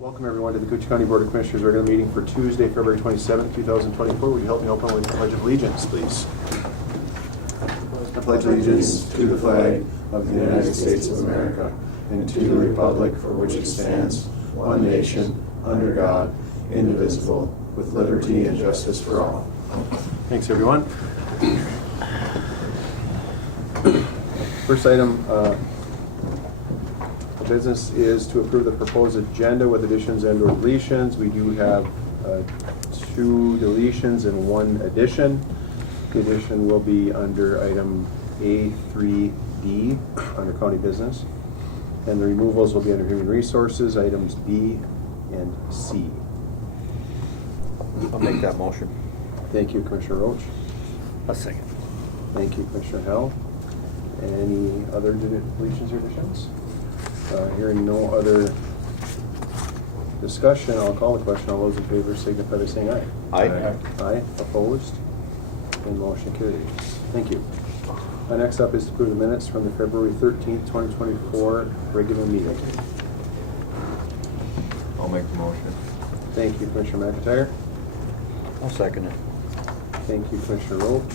Welcome everyone to the Koochiching County Board of Commissioners regular meeting for Tuesday, February 27th, 2024. Would you help me open with the Pledge of Allegiance, please? I pledge allegiance to the flag of the United States of America and to the republic for which it stands, one nation, under God, indivisible, with liberty and justice for all. Thanks everyone. First item business is to approve the proposed agenda with additions and or deletions. We do have 2 deletions and 1 addition. The addition will be under item A3D under county business, and the removals will be under human resources, items B and C. I'll make that motion. Thank you, Commissioner Roach. A second. Thank you, Commissioner Hell. Any other deletions or additions? Hearing no other discussion, I'll call the question. All those in favor signify by saying aye. Aye. Aye. Opposed? And motion carries. Thank you. Next up is to approve the minutes from the February 13th, 2024 regular meeting. I'll make the motion. Thank you, Commissioner McIntyre. I'll second it. Thank you, Commissioner Roach.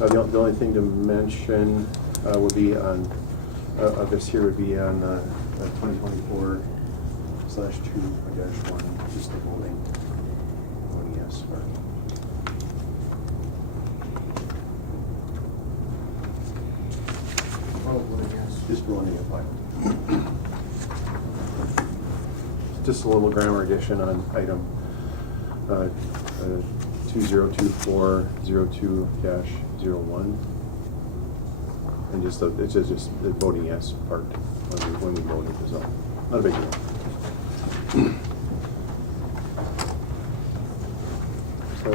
The only thing to mention would be on this here would be on 2024/2-1, just the voting yes part. Just voting apply. Just a little grammar addition on item 2024-02-01. And just it's just the voting yes part when we voted, so not a big deal. So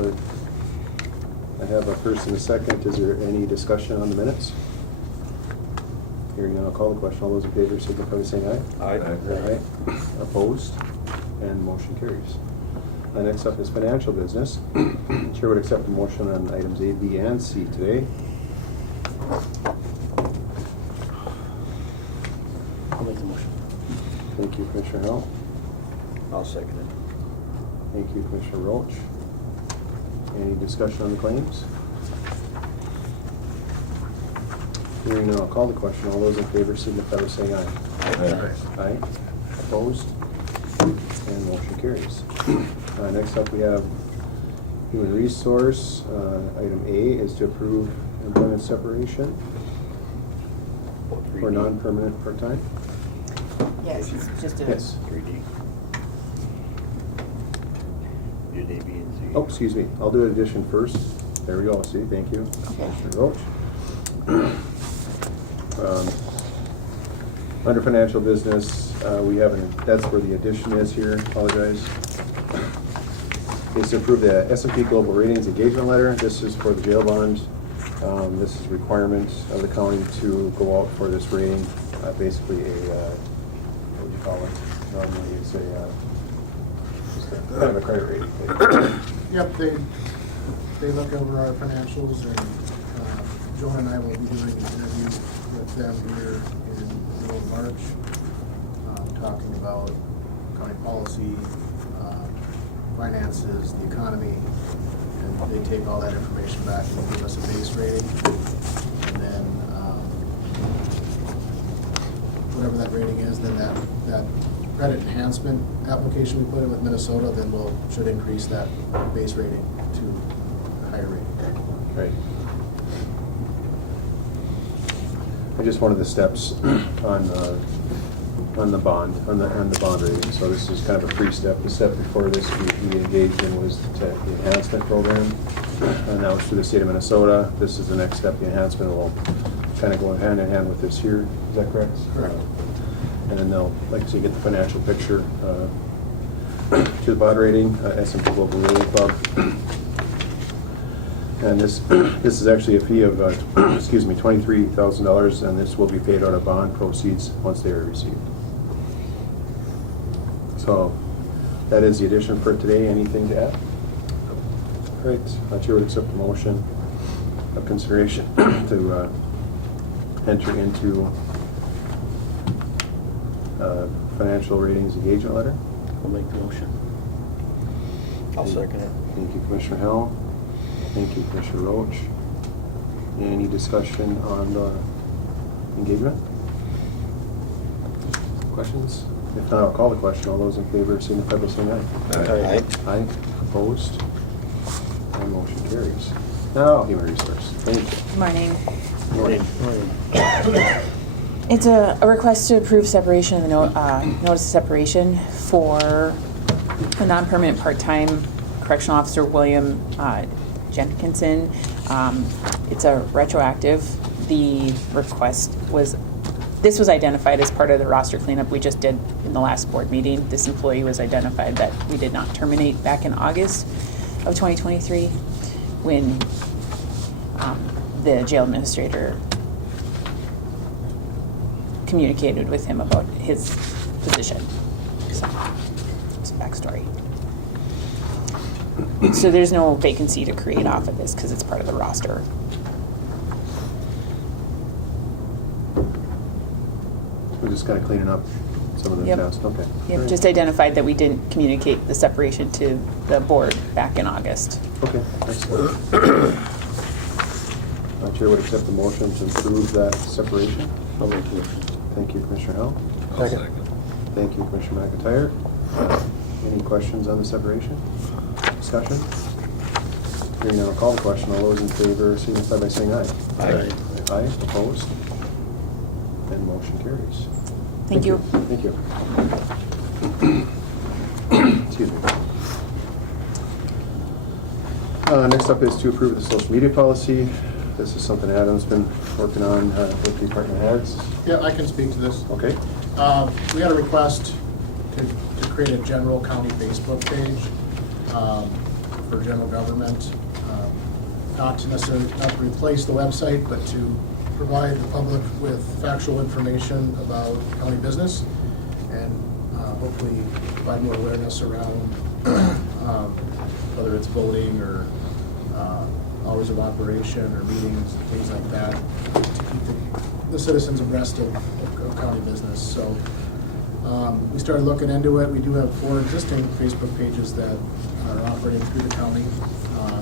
I have a first and a second. Is there any discussion on the minutes? Hearing none, I'll call the question. All those in favor signify by saying aye. Aye. Aye. Opposed? And motion carries. Next up is financial business. Chair would accept a motion on items A, B, and C today. I'll make the motion. Thank you, Commissioner Hell. I'll second it. Thank you, Commissioner Roach. Any discussion on the claims? Hearing none, I'll call the question. All those in favor signify by saying aye. Aye. Aye. Opposed? And motion carries. Next up we have human resource. Item A is to approve employment separation for non-permanent part-time. Yes, it's just a... Yes. 3D. Did A, B, and C. Oh, excuse me. I'll do addition first. There we go. See, thank you, Okay. Commissioner Roach. Under financial business, we have that's where the addition is here. Apologize. Is to approve the S&P Global Ratings engagement letter. This is for the jail bond. This is requirement of the county to go out for this rating. Basically a what would you call it? Normally it's just a kind of a credit rating. Yep, they look over our financials, and Joan and I will be doing an interview with them here in the middle of March, talking about county policy, finances, the economy, and they take all that information back and give us a base rating, and then whatever that rating is, then that credit enhancement application we put in with Minnesota, then should increase that base rating to a higher rating. Right. Just one of the steps on the bond rating. So this is kind of a pre-step. The step before this we engaged in was the enhancement program, and that was through the state of Minnesota. This is the next step. The enhancement will kind of go hand in hand with this here. Is that correct? Correct. And then they'll you get the financial picture to the bond rating, S&P Global Rating Club. And this is actually a fee of $23,000, and this will be paid out of bond proceeds once they are received. So that is the addition for today. Anything to add? Great. Chair would accept the motion of consideration to enter into financial ratings engagement letter. I'll make the motion. I'll second it. Thank you, Commissioner Hill. Thank you, Commissioner Roach. Any discussion on the engagement? Questions? If not, I'll call the question. All those in favor signify by saying aye. Aye. Aye. Opposed? And motion carries. Now, Human Resource. Thank you. Morning. Morning. It's a request to approve separation of the notice of separation for a non-permanent part-time correctional officer, William Jenkinson. It's a retroactive. The request this was identified as part of the roster cleanup we just did in the last board meeting. This employee was identified that we did not terminate back in August of 2023 when the jail administrator communicated with him about his position. So, it's a backstory. So there's no vacancy to create off of this because it's part of the roster. We're just kind of cleaning up some of the Yep. tasks. Okay. Yep, just identified that we didn't communicate the separation to the board back in August. Okay, excellent. Chair would accept the motion to approve that separation. I'll make the motion. Thank you, Commissioner Hill. Second. Thank you, Commissioner McIntyre. Any questions on the separation? Discussion? Hearing none, I'll call the question. All those in favor signify by saying aye. Aye. Aye, opposed? And motion carries. Thank you. Thank you. Excuse me. Next up is to approve the social media policy. This is something Adam's been working on with the department heads. Yeah, I can speak to this. Okay. We had a request to create a general county Facebook page for general government. Not to replace the website, but to provide the public with factual information about county business and hopefully provide more awareness around whether it's voting or hours of operation or meetings and things like that to keep the citizens abreast of county business. So we started looking into it. We do have 4 existing Facebook pages that are operating through the county.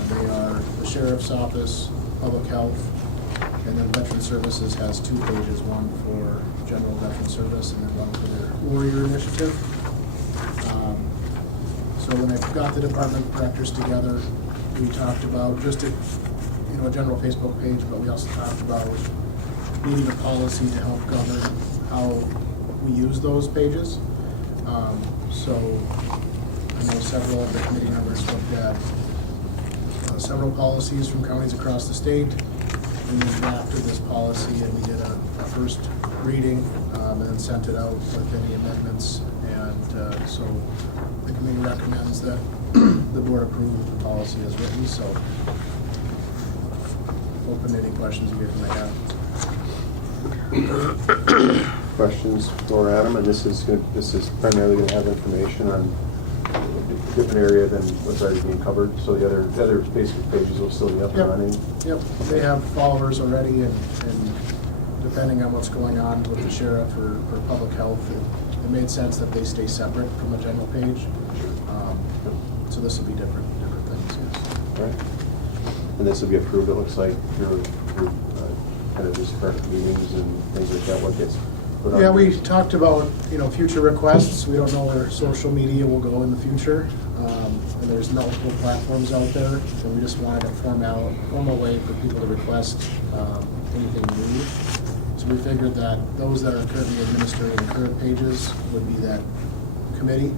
They are the Sheriff's Office, Public Health, and then Veteran Services has 2 pages, one for General Veteran Service and then one for their Warrior Initiative. So when I got the department directors together, we talked about just a general Facebook page, but we also talked about needing a policy to help govern how we use those pages. So I know several of the committee members looked at several policies from counties across the state, and we drafted this policy, and we did a first reading and then sent it out with any amendments. And so the committee recommends that the board approve the policy as written. So open to any questions you may have. Questions for Adam, and this is primarily going to have information on a different area than what's already being covered, so the other Facebook pages will still be up and Yep. running. Yep, they have followers already, and depending on what's going on with the sheriff or public health, it made sense that they stay separate from a general page. So this will be different things, yes. All right. And this will be approved, it looks like, through kind of just current meetings and things like that, what gets put on. Yeah, we talked about, future requests. We don't know where social media will go in the future. And there's multiple platforms out there, so we just wanted a formal way for people to request anything new. So we figured that those that are currently administering current pages would be that committee,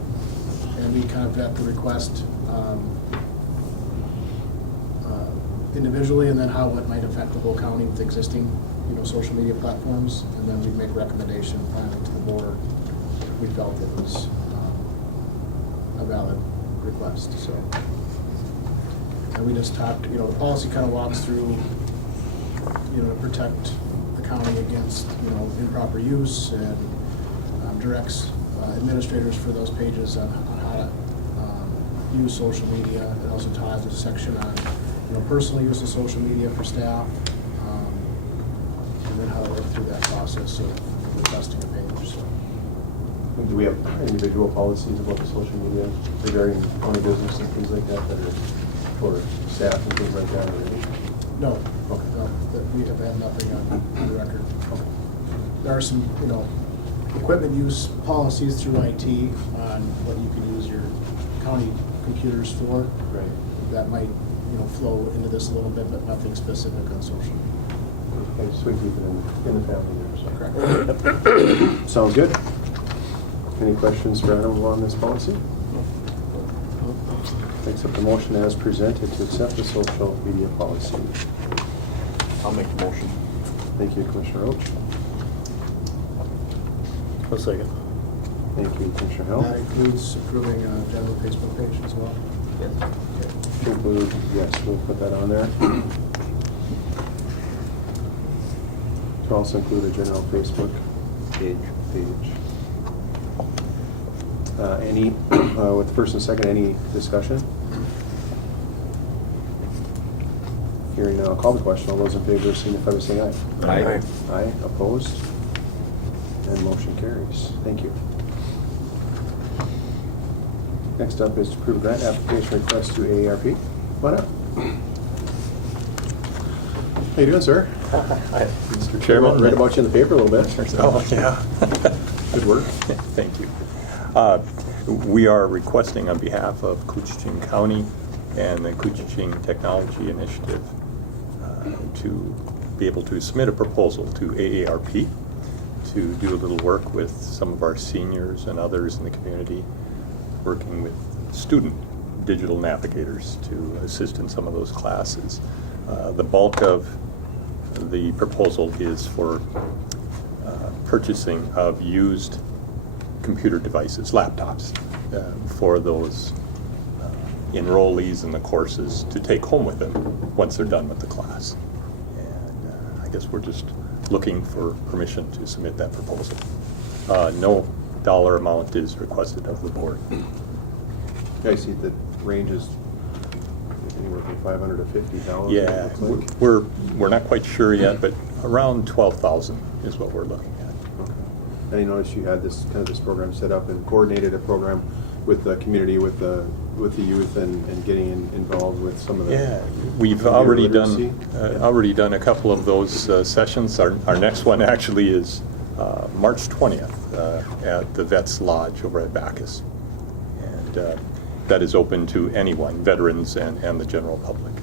and we kind of vet the request individually, and then how it might affect the whole county with existing, social media platforms, and then we'd make a recommendation finally to the board if we felt it was a valid request. So, and we just talked, the policy kind of walks through, to protect the county against, improper use, and directs administrators for those pages on how to use social media. It also ties a section on, personal use of social media for staff, and then how to work through that process of requesting a page. So Do we have individual policies about the social media regarding county business and things like that that are for staff and things like that already? No, Okay. no, that we have had nothing on the record. There are some, equipment use policies through IT on what you can use your county computers for. Right. That might, flow into this a little bit, but nothing specific on social. Okay, just we keep it in the family there, so. Correct. Sounds good. Any questions for Adam on this policy? Accept the motion as presented to accept the social media policy. I'll make the motion. Thank you, Commissioner Roach. A second. Thank you, Commissioner That Hill. includes approving a general Facebook page as well. To include, yes, we'll put that on there. To also include a general Facebook page. With the first and second, any discussion? Hearing none, I'll call the question. All those in favor signify by saying aye. Aye. Aye, opposed? And motion carries. Thank you. Next up is to approve grant application request to AARP. Come on up. How you doing, sir? Hi, Mr. Chairman. Read about you in the paper a little bit. Oh, yeah. Good work. Thank you. We are requesting on behalf of Koochiching County and the Koochiching Technology Initiative to be able to submit a proposal to AARP to do a little work with some of our seniors and others in the community, working with student digital navigators to assist in some of those classes. The bulk of the proposal is for purchasing of used computer devices, laptops, for those enrollees in the courses to take home with them once they're done with the class. And I guess we're just looking for permission to submit that proposal. No dollar amount is requested of the board. I see the range is anywhere from $500 to $50. Yeah, it looks like. we're not quite sure yet, but around 12,000 is what we're looking at. Okay. And I noticed you had this program set up and coordinated a program with the community, with the youth, and getting involved with some of the. Yeah, we've computer already literacy. already done a couple of those sessions. Our next one actually is March 20th at the Vets Lodge over at Bacchus, and that is open to anyone, veterans and the general public.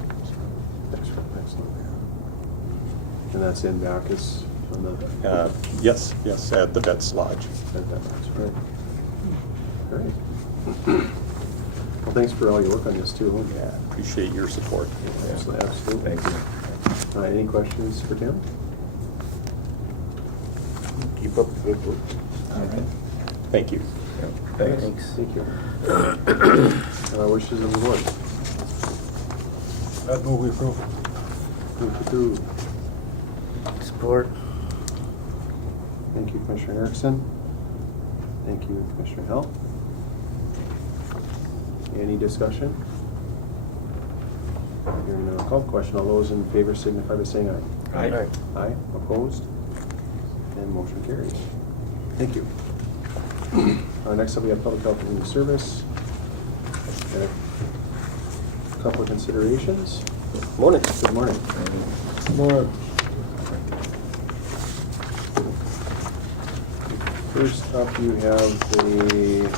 Excellent. And that's in Bacchus on the. Yes, at the Vets Lodge. That's right. All right. Well, thanks for all your work on this too. Yeah, appreciate your support. Absolutely. Thank you. Any questions for Tim? Keep up the good work. All right. Thank you. Thanks. Thank you. Wishes of the board. I'd move we approve. Move to Support. Thank you, Commissioner Erickson. Thank you, Commissioner Hill. Any discussion? Hearing none, I'll call the question. All those in favor signify by saying aye. Aye. Aye, opposed? And motion carries. Thank you. Next up, we have Public Health and Human Service. Got a couple of considerations. Morning. Good morning. First up, you have the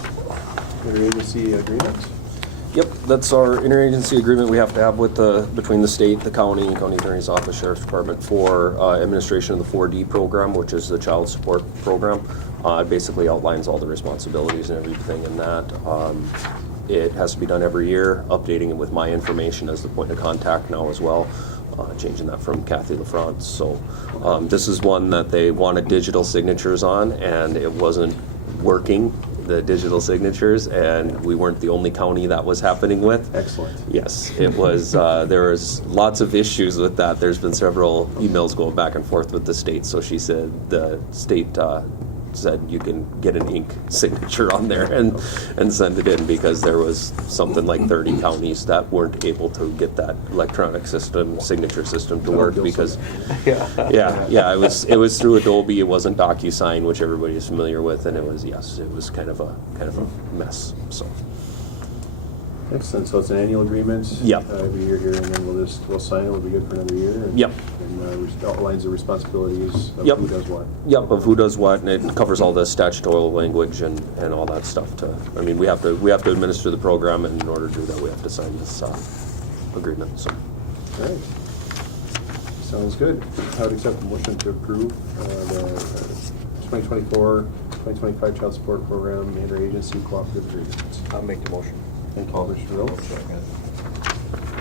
interagency agreement. Yep, that's our interagency agreement we have to have with between the state, the county, and county attorney's office, sheriff's department for administration of the 4D program, which is the child support program. It basically outlines all the responsibilities and everything in that. It has to be done every year, updating it with my information as the point of contact now as well, changing that from Kathy LaFrance. So this is one that they wanted digital signatures on, and it wasn't working, the digital signatures, and we weren't the only county that was happening with. Excellent. Yes, it was. There was lots of issues with that. There's been several emails going back and forth with the state. So she said the state said you can get an ink signature on there and send it in, because there was something like 30 counties that weren't able to get that electronic signature system to work because, it was through Adobe. It wasn't DocuSign, which everybody is familiar with, and it was kind of a mess. So. Excellent, so it's an annual agreement? Yep. Every year here, and then we'll sign it, we'll be good for another year? And, Yep. And outlines the responsibilities of Yep. who does what? Yep, of who does what, and it covers all the statutory language and all that stuff. We have to administer the program, and in order to do that, we have to sign this agreement. So. All right. Sounds good. I would accept the motion to approve the 2024-2025 Child Support Program Interagency Cooperative Agreement. I'll make the motion. Thank you, Commissioner Roach.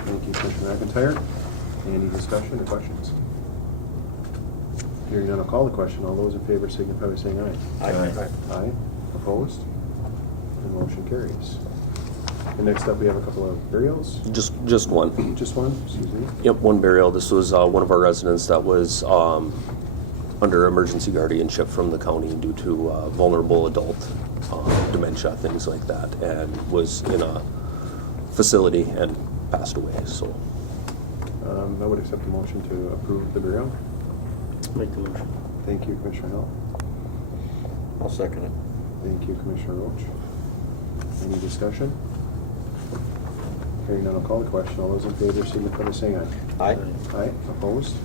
Thank you, Commissioner McIntyre. Any discussion or questions? Hearing none, I'll call the question. All those in favor signify by saying aye. Aye. Aye. Opposed? The motion carries. And next up, we have a couple of burials. Just one. Just one, excuse me. Yep, one burial. This was one of our residents that was under emergency guardianship from the county due to vulnerable adult dementia, things like that, and was in a facility and passed away. So, I would accept the motion to approve the burial. Make the motion. Thank you, Commissioner Hill. I'll second it. Thank you, Commissioner Roach. Any discussion? Hearing none, I'll call the question. All those in favor signify by saying aye. Aye. Aye. Opposed?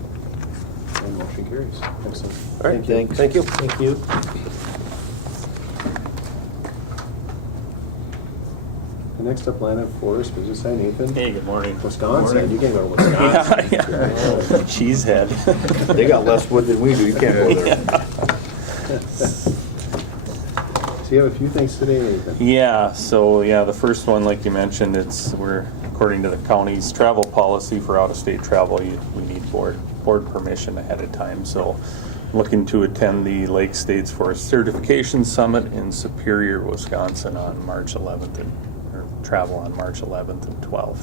And motion carries. Excellent. all right, Thank you. Thank you. Thank you. The next up, Land and Forest, Business Side, Nathan. Hey, good morning. Wisconsin. You can't go to Wisconsin. Cheesehead. They got less wood than we do. You can't go there. So you have a few things today, Nathan. Yeah, so the first one, like you mentioned, we're according to the county's travel policy for out-of-state travel, we need board permission ahead of time. So looking to attend the Lake States Forest Certification Summit in Superior, Wisconsin on March 11th, or travel on March 11th and 12th.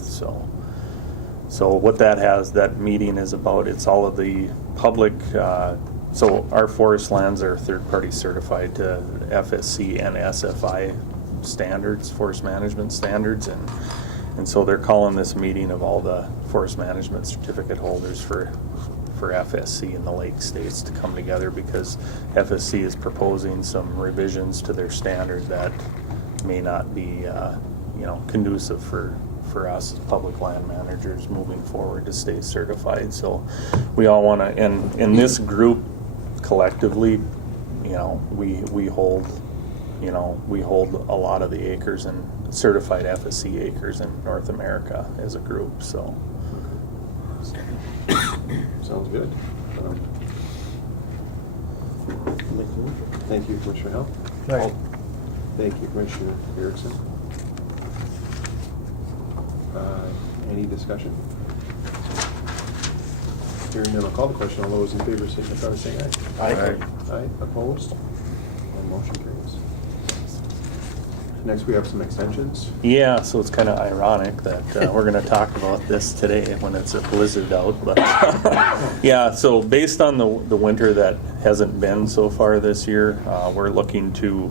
So what that meeting is about, it's all of the public, so our forest lands are third-party certified to FSC and SFI standards, forest management standards, and so they're calling this meeting of all the forest management certificate holders for FSC in the Lake States to come together, because FSC is proposing some revisions to their standard that may not be conducive for us as public land managers moving forward to stay certified. So we all want to, and in this group collectively, we hold a lot of the acres and certified FSC acres in North America as a group. So Sounds good. Thank you, Commissioner Hill. Thank you, Commissioner Erickson. Any discussion? Hearing none, I'll call the question. All those in favor signify by saying aye. Aye. Aye. Opposed? And motion carries. Next, we have some extensions. yeah, so it's kind of ironic that we're going to talk about this today when it's a blizzard out. But yeah, so based on the winter that hasn't been so far this year, we're looking to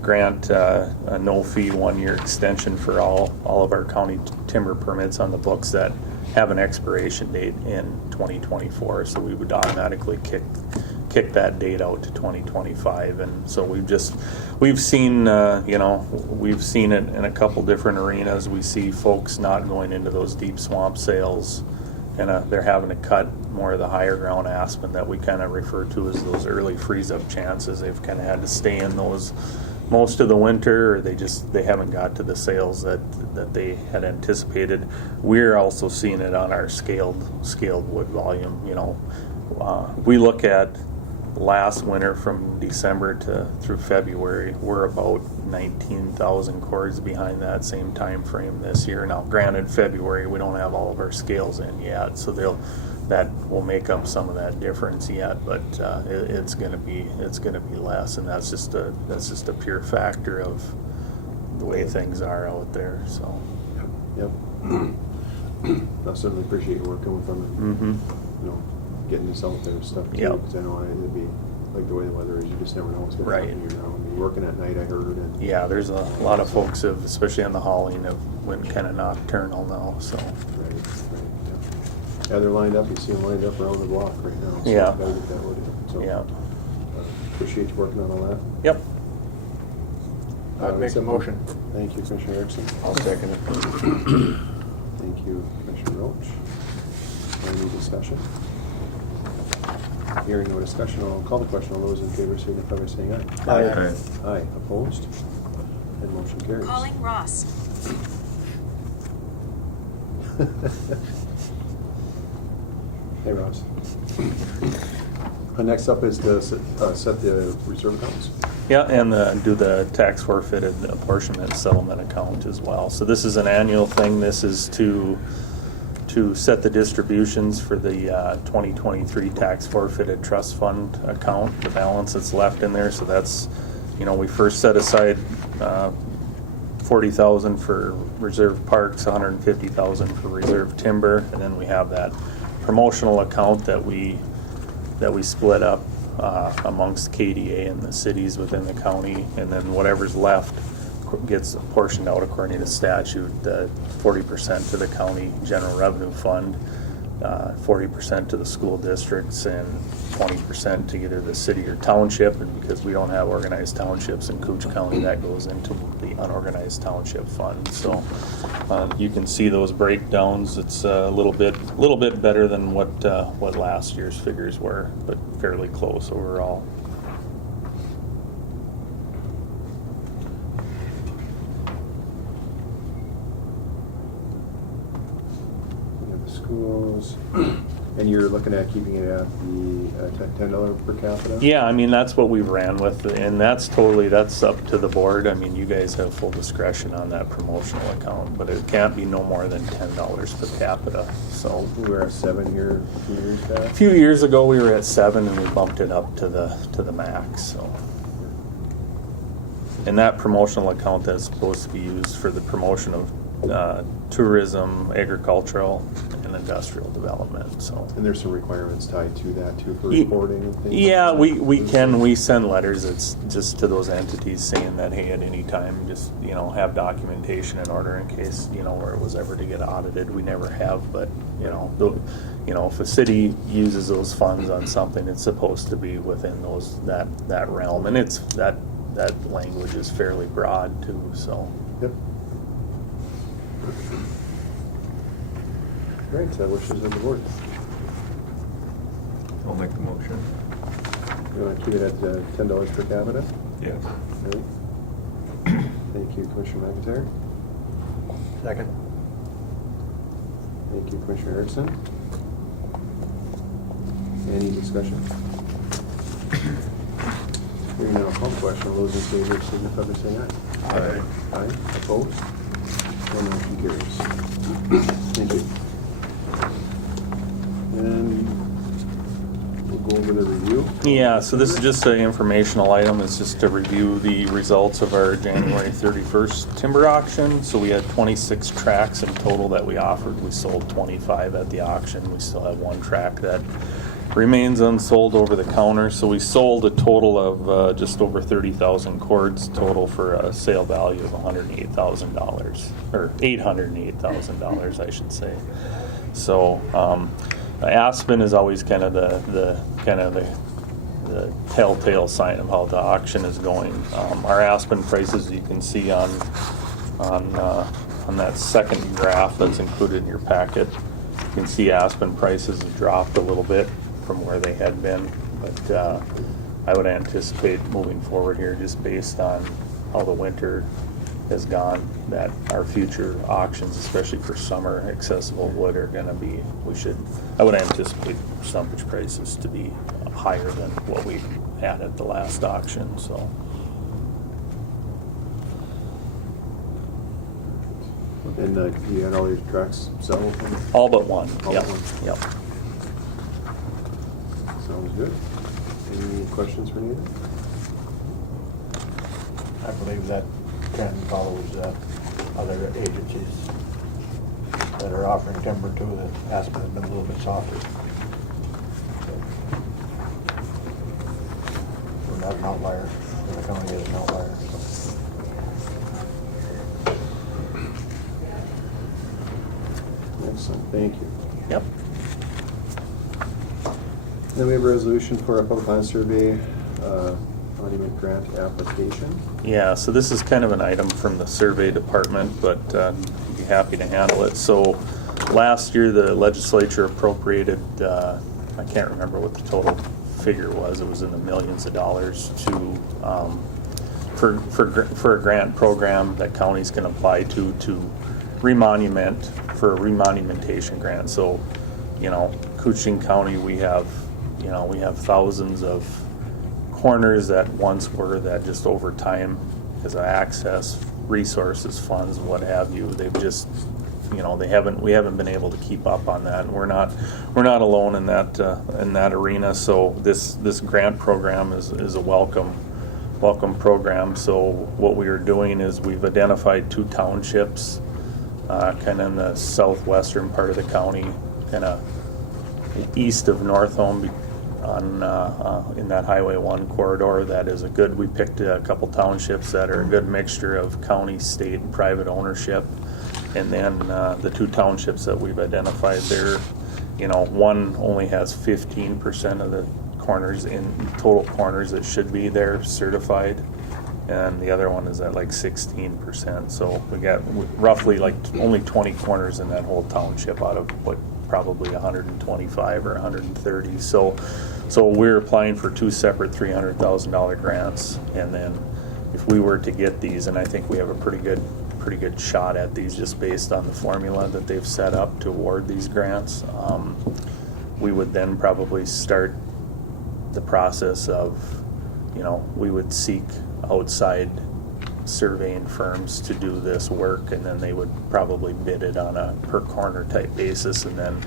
grant a no-fee 1-year extension for all of our county timber permits on the books that have an expiration date in 2024. So we would automatically kick that date out to 2025. And so we've seen it in a couple different arenas. We see folks not going into those deep swamp sales, and they're having to cut more of the higher ground aspen that we kind of refer to as those early freeze-up chances. They've kind of had to stay in those most of the winter, or they haven't got to the sales that they had anticipated. We're also seeing it on our scaled wood volume. We look at last winter from December through February, we're about 19,000 cords behind that same time frame this year. Now, granted, February we don't have all of our scales in yet, so that will make up some of that difference yet, but it's going to be less, and that's just a pure factor of the way things are out there. So, Yep. I certainly appreciate you working with them and getting this out there and stuff too. Yep. Because I know it'd be like the way the weather is, you just never know what's gonna Right. happen here now. I mean, working at night, I heard, and. Yeah, there's a lot of folks have, especially on the hauling, have went kind of nocturnal now, so. Right, yeah. Yeah, they're lined up, you see them lined up around the block right now. So Yeah. gotta get that wood in, so. Yeah. Appreciate you working on all that. Yep. I'd make a motion. Thank you, Commissioner Erickson. I'll second it. Thank you, Commissioner Roach. Any discussion? Hearing no discussion, I'll call the question. All those in favor signify by saying aye. Aye. Aye, opposed? And motion carries. Calling Ross. Hey, Ross. Next up is to set the reserve accounts. Yeah, and do the tax forfeited apportionment settlement account as well. So this is an annual thing. This is to set the distributions for the 2023 tax forfeited trust fund account, the balance that's left in there. So that's, we first set aside $40,000 for reserve parks, $150,000 for reserve timber, and then we have that promotional account that we split up amongst KDA and the cities within the county, and then whatever's left gets portioned out according to statute, 40% to the county general revenue fund, 40% to the school districts, and 20% to either the city or township. And because we don't have organized townships in Cooch County, that goes into the unorganized township fund. So you can see those breakdowns. It's a little bit better than what last year's figures were, but fairly close overall. We have the schools, and you're looking at keeping it at the $10 per capita? Yeah, I mean, that's what we ran with, and that's up to the board. I mean, you guys have full discretion on that promotional account, but it can't be no more than $10 per capita, so. We were at 7 here a few years A back. few years ago, we were at 7 and we bumped it up to the max, so. And that promotional account is supposed to be used for the promotion of tourism, agricultural, and industrial development, so. And there's some requirements tied to that too for reporting and things? Yeah, we send letters, it's just to those entities saying that, hey, at any time, just, have documentation in order in case, where it was ever to get audited. We never have, but, if a city uses those funds on something, it's supposed to be within that realm, and it's, that language is fairly broad too, so. Yep. Great, wishes of the board. I'll make the motion. You want to keep it at $10 per capita? Yes. Great. Thank you, Commissioner McIntyre. Second. Thank you, Commissioner Erickson. Any discussion? Hearing none, I'll call the question. All those in favor signify by saying aye. Aye. Aye, opposed? And motion carries. Thank you. And we'll go over the review. Yeah, so this is just an informational item. It's just to review the results of our January 31st timber auction. So we had 26 tracks in total that we offered. We sold 25 at the auction. We still have 1 track that remains unsold over the counter. So we sold a total of just over 30,000 cords total for a sale value of $108,000, or $808,000, I should say. So Aspen is always kind of the telltale sign of how the auction is going. Our Aspen prices, you can see on that second graph that's included in your packet. You can see Aspen prices have dropped a little bit from where they had been, but I would anticipate moving forward here, just based on how the winter has gone, that our future auctions, especially for summer accessible wood, are going to be, I would anticipate stumpage prices to be higher than what we had at the last auction, so. And you had all your tracks sold? All but one, All yep, but one. yep. Sounds good. Any questions for Nathan? I believe that trend follows other agencies that are offering timber too, that Aspen has been a little bit softer. not an outlier, and the county is an outlier, so. Excellent, thank you. Yep. Then we have a resolution for a public land survey monument grant application. Yeah, so this is kind of an item from the survey department, but I'd be happy to handle it. So last year, the legislature appropriated, I can't remember what the total figure was, it was in the millions of dollars to, for a grant program that counties can apply to remonument, for a remonumentation grant. So, you know, Koochiching County, we have thousands of corners that once were, that just over time, because of access, resources, funds, what have you, they've just, you know, we haven't been able to keep up on that, and we're not alone in that arena. So this grant program is a welcome program. So what we are doing is we've identified 2 townships, kind of in the southwestern part of the county, kind of east of North Home, in that Highway 1 corridor. That is we picked a couple townships that are a good mixture of county, state, and private ownership. And then the 2 townships that we've identified there, you know, one only has 15% of the corners, in total corners that should be there certified, and the other one is at like 16%. So we got roughly like only 20 corners in that whole township out of what, probably 125 or 130. So we're applying for 2 separate $300,000 grants, and then if we were to get these, and I think we have a pretty good shot at these just based on the formula that they've set up to award these grants, we would then probably start the process of, you know, we would seek outside surveying firms to do this work, and then they would probably bid it on a per corner type basis, and then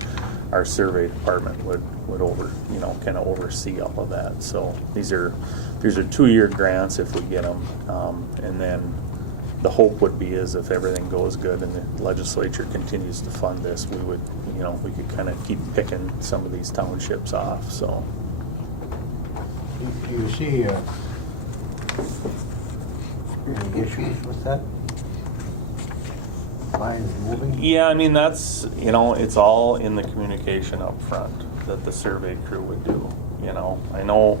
our survey department would kind of oversee all of that. So these are 2-year grants if we get them, and then the hope would be is if everything goes good and the legislature continues to fund this, we could kind of keep picking some of these townships off. So Do you see any issues with that? Lines moving? yeah, I mean, that's, you know, it's all in the communication up front that the survey crew would do. You know, I know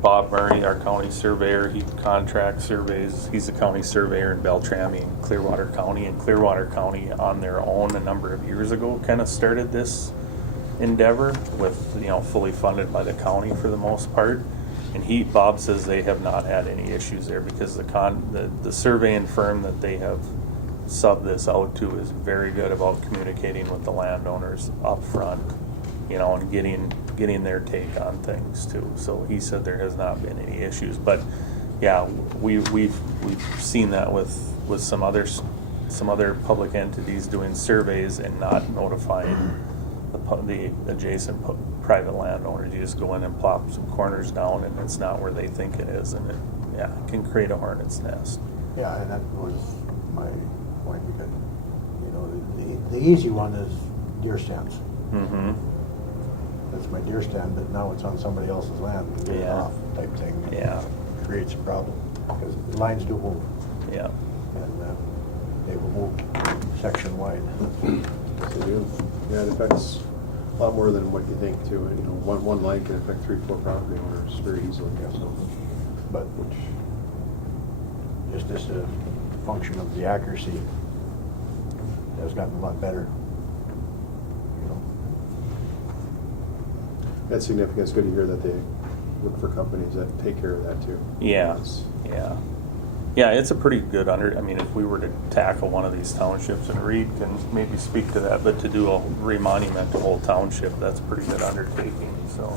Bob Murray, our county surveyor, he contract surveys. He's a county surveyor in Beltrami and Clearwater County. And Clearwater County, on their own, a number of years ago, kind of started this endeavor with, you know, fully funded by the county for the most part. And Bob says they have not had any issues there because the surveying firm that they have subbed this out to is very good about communicating with the landowners up front, you know, and getting their take on things too. So he said there has not been any issues. But yeah, we've seen that with some other public entities doing surveys and not notifying the adjacent private landowners. You just go in and plop some corners down, and it's not where they think it is, and it can create a hornet's nest. Yeah, and that was my point, because, you know, the easy one is deer stands. Mm-hmm. That's my deer stand, but now it's on somebody else's land, and get it Yeah. off type thing. and Yeah. it Creates a problem, because the lines do move, Yeah. and they will move section wide. Yes, they do. Yeah, it affects a lot more than what you think too. You know, one line can affect 3-4 property owners very easily. So, But just as a function of the accuracy, has gotten a lot better. You know, that's significant. It's good to hear that they look for companies that take care of that too. Yeah. That's- Yeah, it's a pretty good I mean, if we were to tackle one of these townships, and Reed can maybe speak to that, but to do a remonument the whole township, that's a pretty good undertaking, so.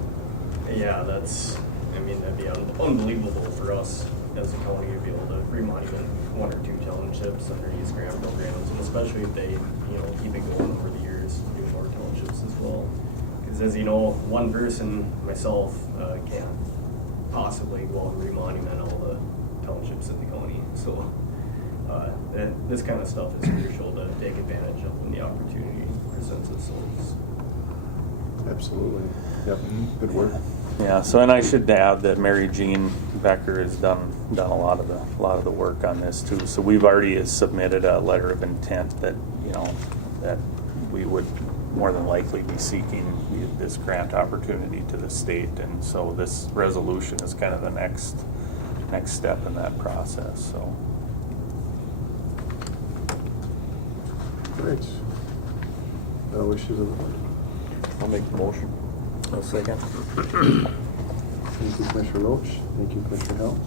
Yeah, that'd be unbelievable for us as a county to be able to remonument 1 or 2 townships under these grant programs, and especially if they, you know, keep it going over the years, do more townships as well. Because as you know, one person, myself, can't possibly go and remonument all the townships in the county. So this kind of stuff is crucial to take advantage of when the opportunity presents itself. Absolutely. Yep. Good work. Yeah, so and I should add that Mary Jean Becker has done a lot of the work on this too. So we've already submitted a letter of intent that, you know, that we would more than likely be seeking this grant opportunity to the state, and so this resolution is kind of the next step in that process, so. Great. Wishes of the board. I'll make the motion. A second. Thank you, Commissioner Roach. Thank you, Commissioner Hell.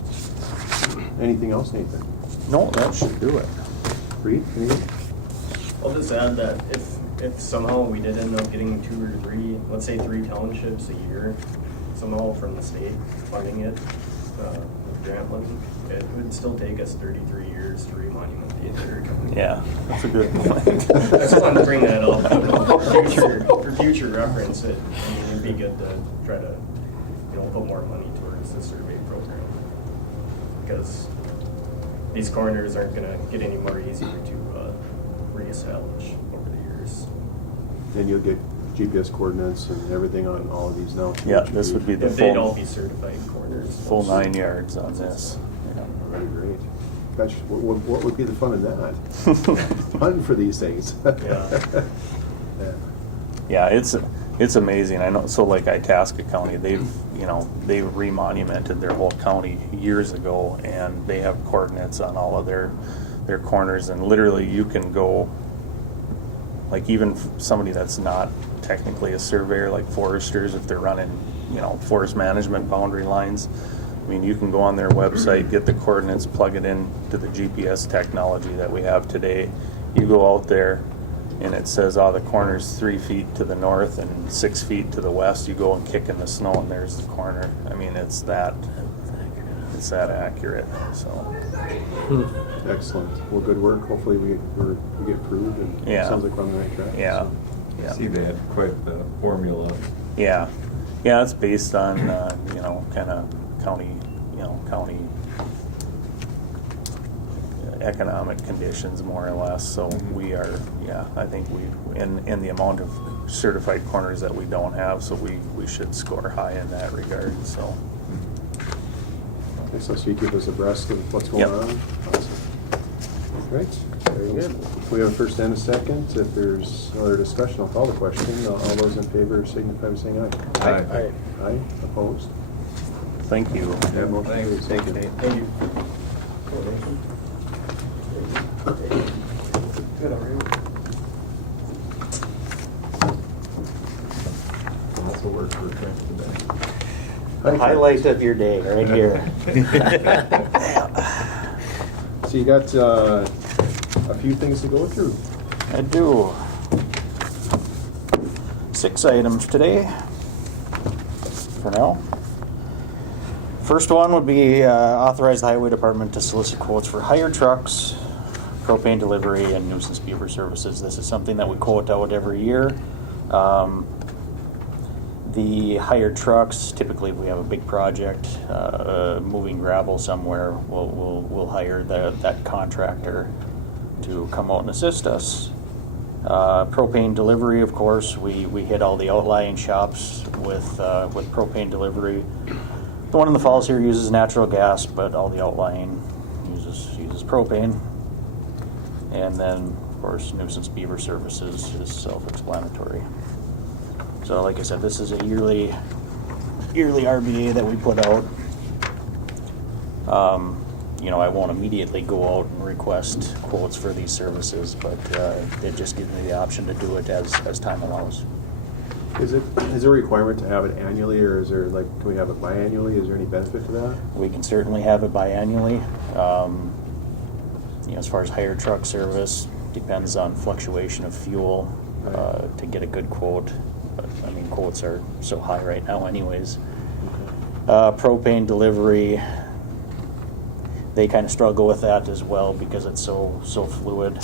Anything else, Nathan? No, that should do it. Reed, anything? I'll just add that if somehow we did end up getting 2 or 3, let's say 3 townships a year, somehow from the state funding it, with grant money, it would still take us 33 years to remonument the entire county. Yeah, that's a good point. I just wanted to bring that up, for future reference. It'd be good to try to, put more money towards the survey program. Because these corners aren't gonna get any more easier to reestablish over the years. And you'll get GPS coordinates and everything on all of these now. too, Yeah, which this would be the If they'd all full be certified corners. 9 yards on this. Very great. Gosh, what would be the fun in that? Fun for these things. Yeah. Yeah. Yeah, it's amazing. I know. So like Itasca County, they've remonumented their whole county years ago, and they have coordinates on all of their corners, and literally you can go, like even somebody that's not technically a surveyor, like foresters, if they're running, forest management boundary lines, I mean, you can go on their website, get the coordinates, plug it in to the GPS technology that we have today. You go out there, and it says, the corner's 3 feet to the north and 6 feet to the west. You go and kick in the snow, and there's the corner. I mean, it's that accurate. So. Excellent. Well, good work. Hopefully we get approved, and Yeah. it sounds like we're on the right track. Yeah. so. Yeah. See, they had quite the formula. Yeah, yeah, it's based on kind of county economic conditions more or less. So we are, I think in the amount of certified corners that we don't have, so we should score high in that regard. So. Okay, so you keep us abreast of what's going Yep. on. Awesome. Great. Very good. We have a first and a second. If there's other discussion, I'll call the question. All those in favor signify by saying aye. Aye. Aye. Opposed? Thank you. Yeah, motion carries. Thank you. Thank you. Also worked for Trent today. The highlight of your day, right here. So you got a few things to go through. I do. 6 items today, for now. First one would be authorize the highway department to solicit quotes for hire trucks, propane delivery, and nuisance beaver services. This is something that we quote out every year. The hired trucks, typically if we have a big project, moving gravel somewhere, we'll hire that contractor to come out and assist us. Propane delivery, of course, we hit all the outlying shops with propane delivery. The one in the falls here uses natural gas, but all the outlying uses propane. And then, of course, nuisance beaver services is self-explanatory. So, like I said, this is a yearly RBA that we put out. I won't immediately go out and request quotes for these services, but it just gives me the option to do it as time allows. Is there a requirement to have it annually, or is there can we have it biannually? Is there any benefit to that? We can certainly have it biannually. As far as hired truck service, depends on fluctuation of fuel to get a good quote. But I mean, quotes are so high right now, anyways. Propane delivery, they kind of struggle with that as well because it's so fluid.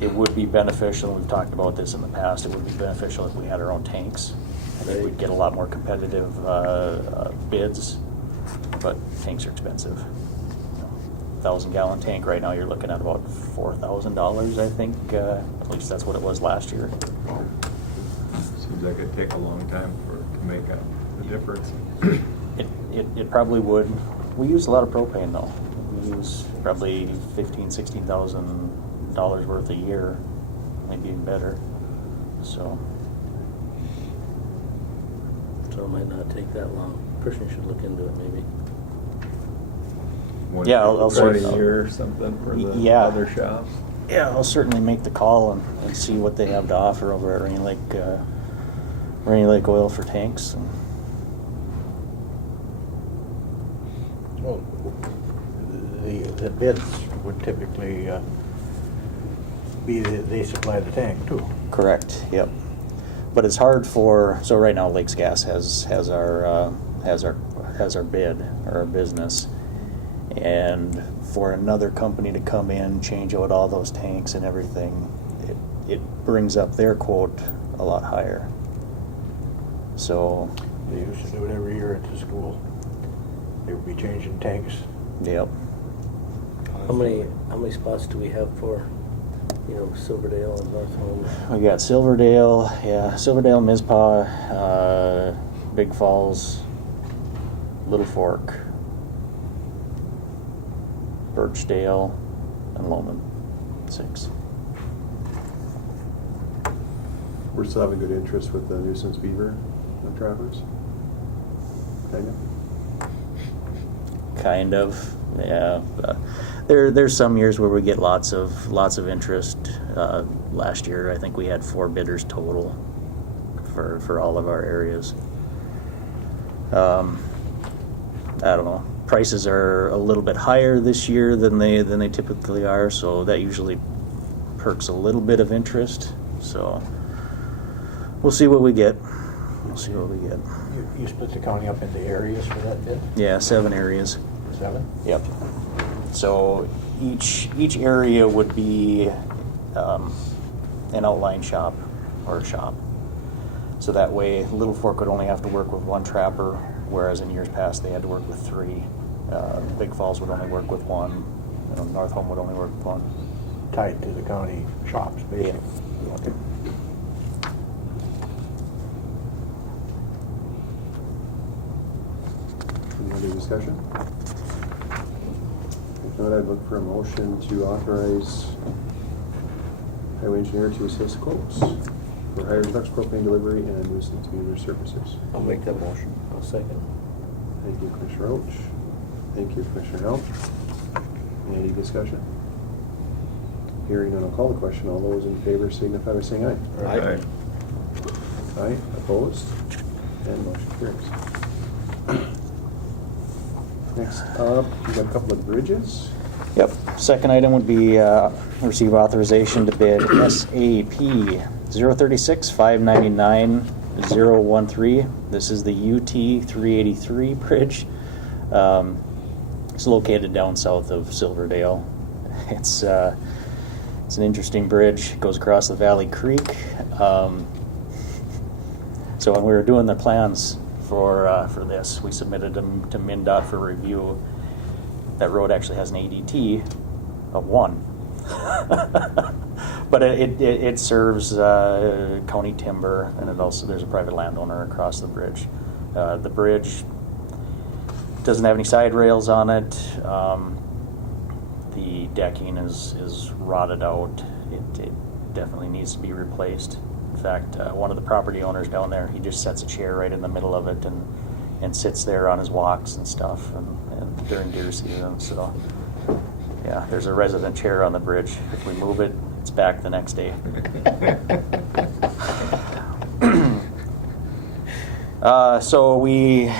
It would be beneficial, we've talked about this in the past, it would be beneficial if we had our own tanks. I think we'd get a lot more competitive bids, but tanks are expensive. 1,000-gallon tank right now, you're looking at about $4,000, I think. At least that's what it was last year. Seems like it'd take a long time for make a difference. It probably would. We use a lot of propane though. We use probably $15,000-$16,000 worth a year, maybe even better. So So it might not take that long. Person should look into it maybe. Yeah, I'll Try sort- a year or something for the Yeah. other shops. yeah, I'll certainly make the call and see what they have to offer over at Rainy Lake Oil for tanks. And Well, the bids would typically be, they supply the tank too. correct. Yep. But it's hard for, so right now Lakes Gas has our bid or our business, and for another company to come in, change out all those tanks and everything, it brings up their quote a lot higher. So, They used to do it every year at the school. They would be changing tanks. yep. How many spots do we have for, Silverdale and North Home? We got Silverdale, Mizpah, Big Falls, Little Fork, Birchdale, and Lowman. 6. We're still having good interest with the nuisance beaver trappers. Kind of, yeah. There's some years where we get lots of interest. Last year, I think we had 4 bidders total for all of our areas. I don't know. Prices are a little bit higher this year than they typically are, so that usually perks a little bit of interest. So we'll see what we get. You split the county up into areas for that bid? Yeah, 7 areas. 7? Yep. So each area would be an outline shop or a shop. So that way, Little Fork would only have to work with 1 trapper, whereas in years past they had to work with 3. Big Falls would only work with 1. North Home would only work with 1. Tied to the county shops, basically. Okay. Any other discussion? If not, I'd look for a motion to authorize highway engineer to assist quotes for hire trucks, propane delivery, and nuisance beaver services. I'll make that motion. I'll second. Thank you, Commissioner Roach. Thank you, Commissioner Hell. Any discussion? Hearing none, I'll call the question. All those in favor signify by saying aye. Aye. Aye, opposed, and motion carries. Next up, we got a couple of bridges. Yep. Second item would be receive authorization to bid SAP 036-599-013. This is the UT 383 bridge. It's located down south of Silverdale. It's an interesting bridge. It goes across the Valley Creek. So when we were doing the plans for this, we submitted them to MnDOT for review. That road actually has an ADT of 1. But it serves county timber, and there's a private landowner across the bridge. The bridge doesn't have any side rails on it. The decking is rotted out. It definitely needs to be replaced. In fact, one of the property owners down there, he just sets a chair right in the middle of it and sits there on his walks and stuff and during deer season. So yeah, there's a resident chair on the bridge. If we move it, it's back the next day. So we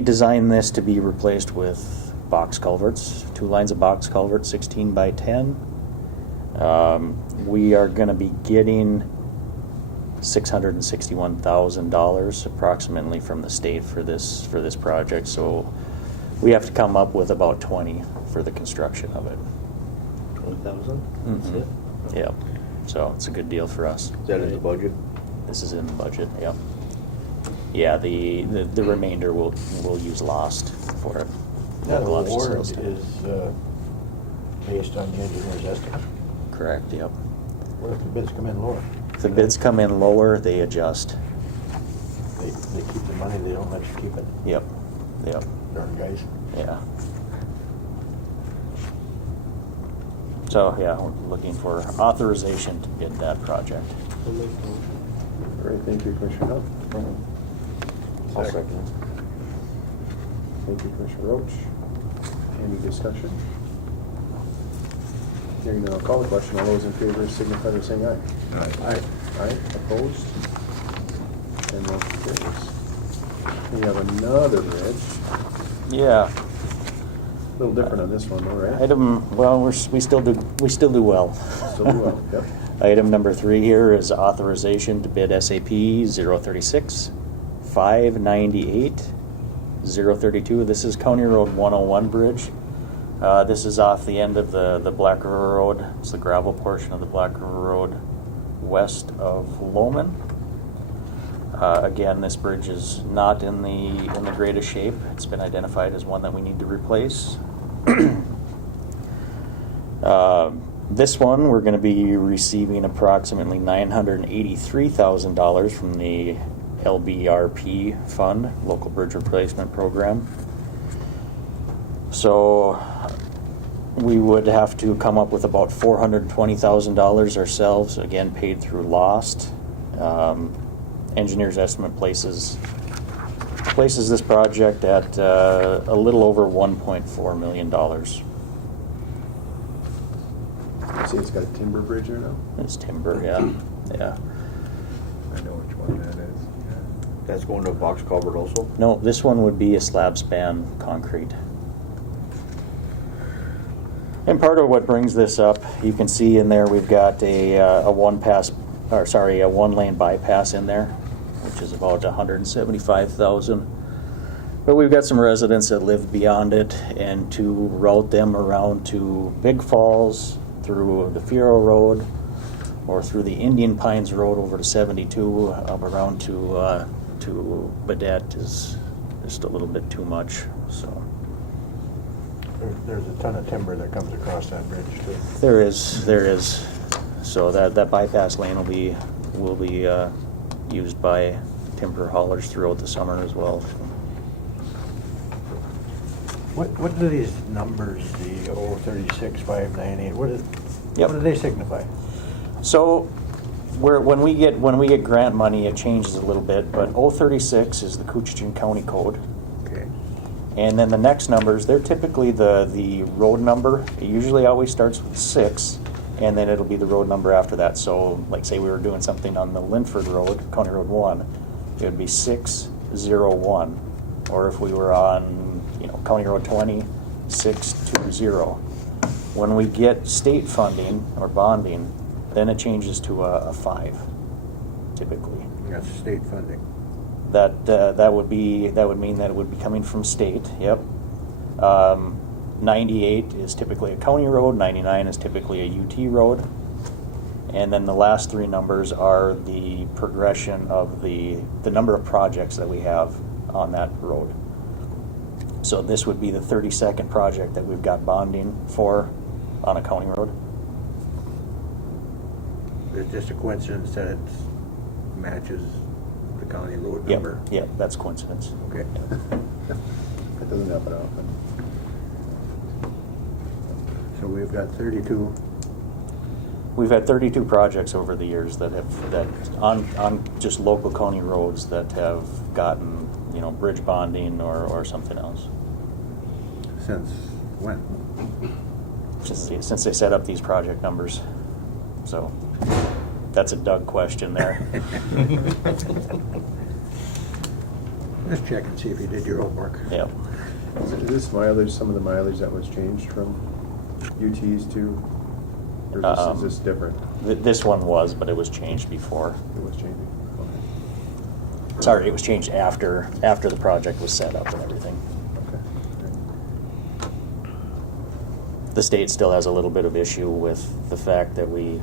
designed this to be replaced with box culverts, 2 lines of box culverts, 16 by 10. We are going to be getting $661,000 approximately from the state for this project. So we have to come up with about 20 for the construction of it. 20,000? That's Mhm. it? Yep. So it's a good deal for us. Is that in the budget? This is in the budget. Yep. Yeah. The remainder we'll use lost for it. That We'll have to award sell is stuff. based on the engineer's estimate. Correct. Yep. What if the bids come in lower? If the bids come in lower, they adjust. They keep the money, they don't let you keep it. Yep, yep, Darn guys. yeah. So, yeah, we're looking for authorization to bid that project. I'll make the motion. All right, thank you, Commissioner Hill. I'll second. Thank you, Commissioner Roach. Any discussion? Hearing none, I'll call the question. All those in favor signify by saying aye. Aye. Aye, opposed? And motion carries. We have another bridge. Yeah. A little different on this one, though, right? Item, well, we still do well. Still do well, yep. Item number 3 here is authorization to bid SAP 036 598 032. This is County Road 101 bridge. This is off the end of the Black River Road. It's the gravel portion of the Black River Road west of Loman. Again, this bridge is not in the greatest shape. It's been identified as one that we need to replace. This one, we're going to be receiving approximately $983,000 from the LBRP fund, Local Bridge Replacement Program. So we would have to come up with about $420,000 ourselves, again paid through Lost. Engineer's estimate places this project at a little over $1.4 million. You say it's got a timber bridge there now? It's timber, yeah. Yeah. I know which one that is. That's going to a box culvert also? No, this one would be a slab span concrete. And part of what brings this up, you can see in there we've got a one lane bypass in there, which is about $175,000. But we've got some residents that live beyond it, and to route them around to Big Falls, through the Fierro Road, or through the Indian Pines Road over to 72, up around to Badet is just a little bit too much. So There's a ton of timber that comes across that bridge too. there is. So that bypass lane will be used by timber haulers throughout the summer as well. What do these numbers, the 036, 598, what do they signify? So when we get grant money, it changes a little bit, but 036 is the Koochiching County code. Okay. And then the next numbers, they're typically the road number. It usually always starts with 6, and then it'll be the road number after that. So like say we were doing something on the Linford Road, County Road 1, it would be 601. Or if we were on County Road 20, 620. When we get state funding or bonding, then it changes to a 5, typically. That's state funding. That would mean that it would be coming from state. Yep. 98 is typically a county road. 99 is typically a UT road. And then the last 3 numbers are the progression of the number of projects that we have on that road. So this would be the 32nd project that we've got bonding for on a county road. It's just a coincidence that it matches the county road Yep. number. Yep, that's coincidence. Okay. That doesn't happen often. So we've got 32. We've had 32 projects over the years that on just local county roads that have gotten bridge bonding or something else. Since when? Since they set up these project numbers. So that's a Doug question there. Just check and see if you did your homework. Yep. Is this mileage, some of the mileage that was changed from UTs to, or is this different? This one was, but it was changed before. It was changing? Okay. Sorry, it was changed after the project was set up and everything. Okay. The state still has a little bit of issue with the fact that we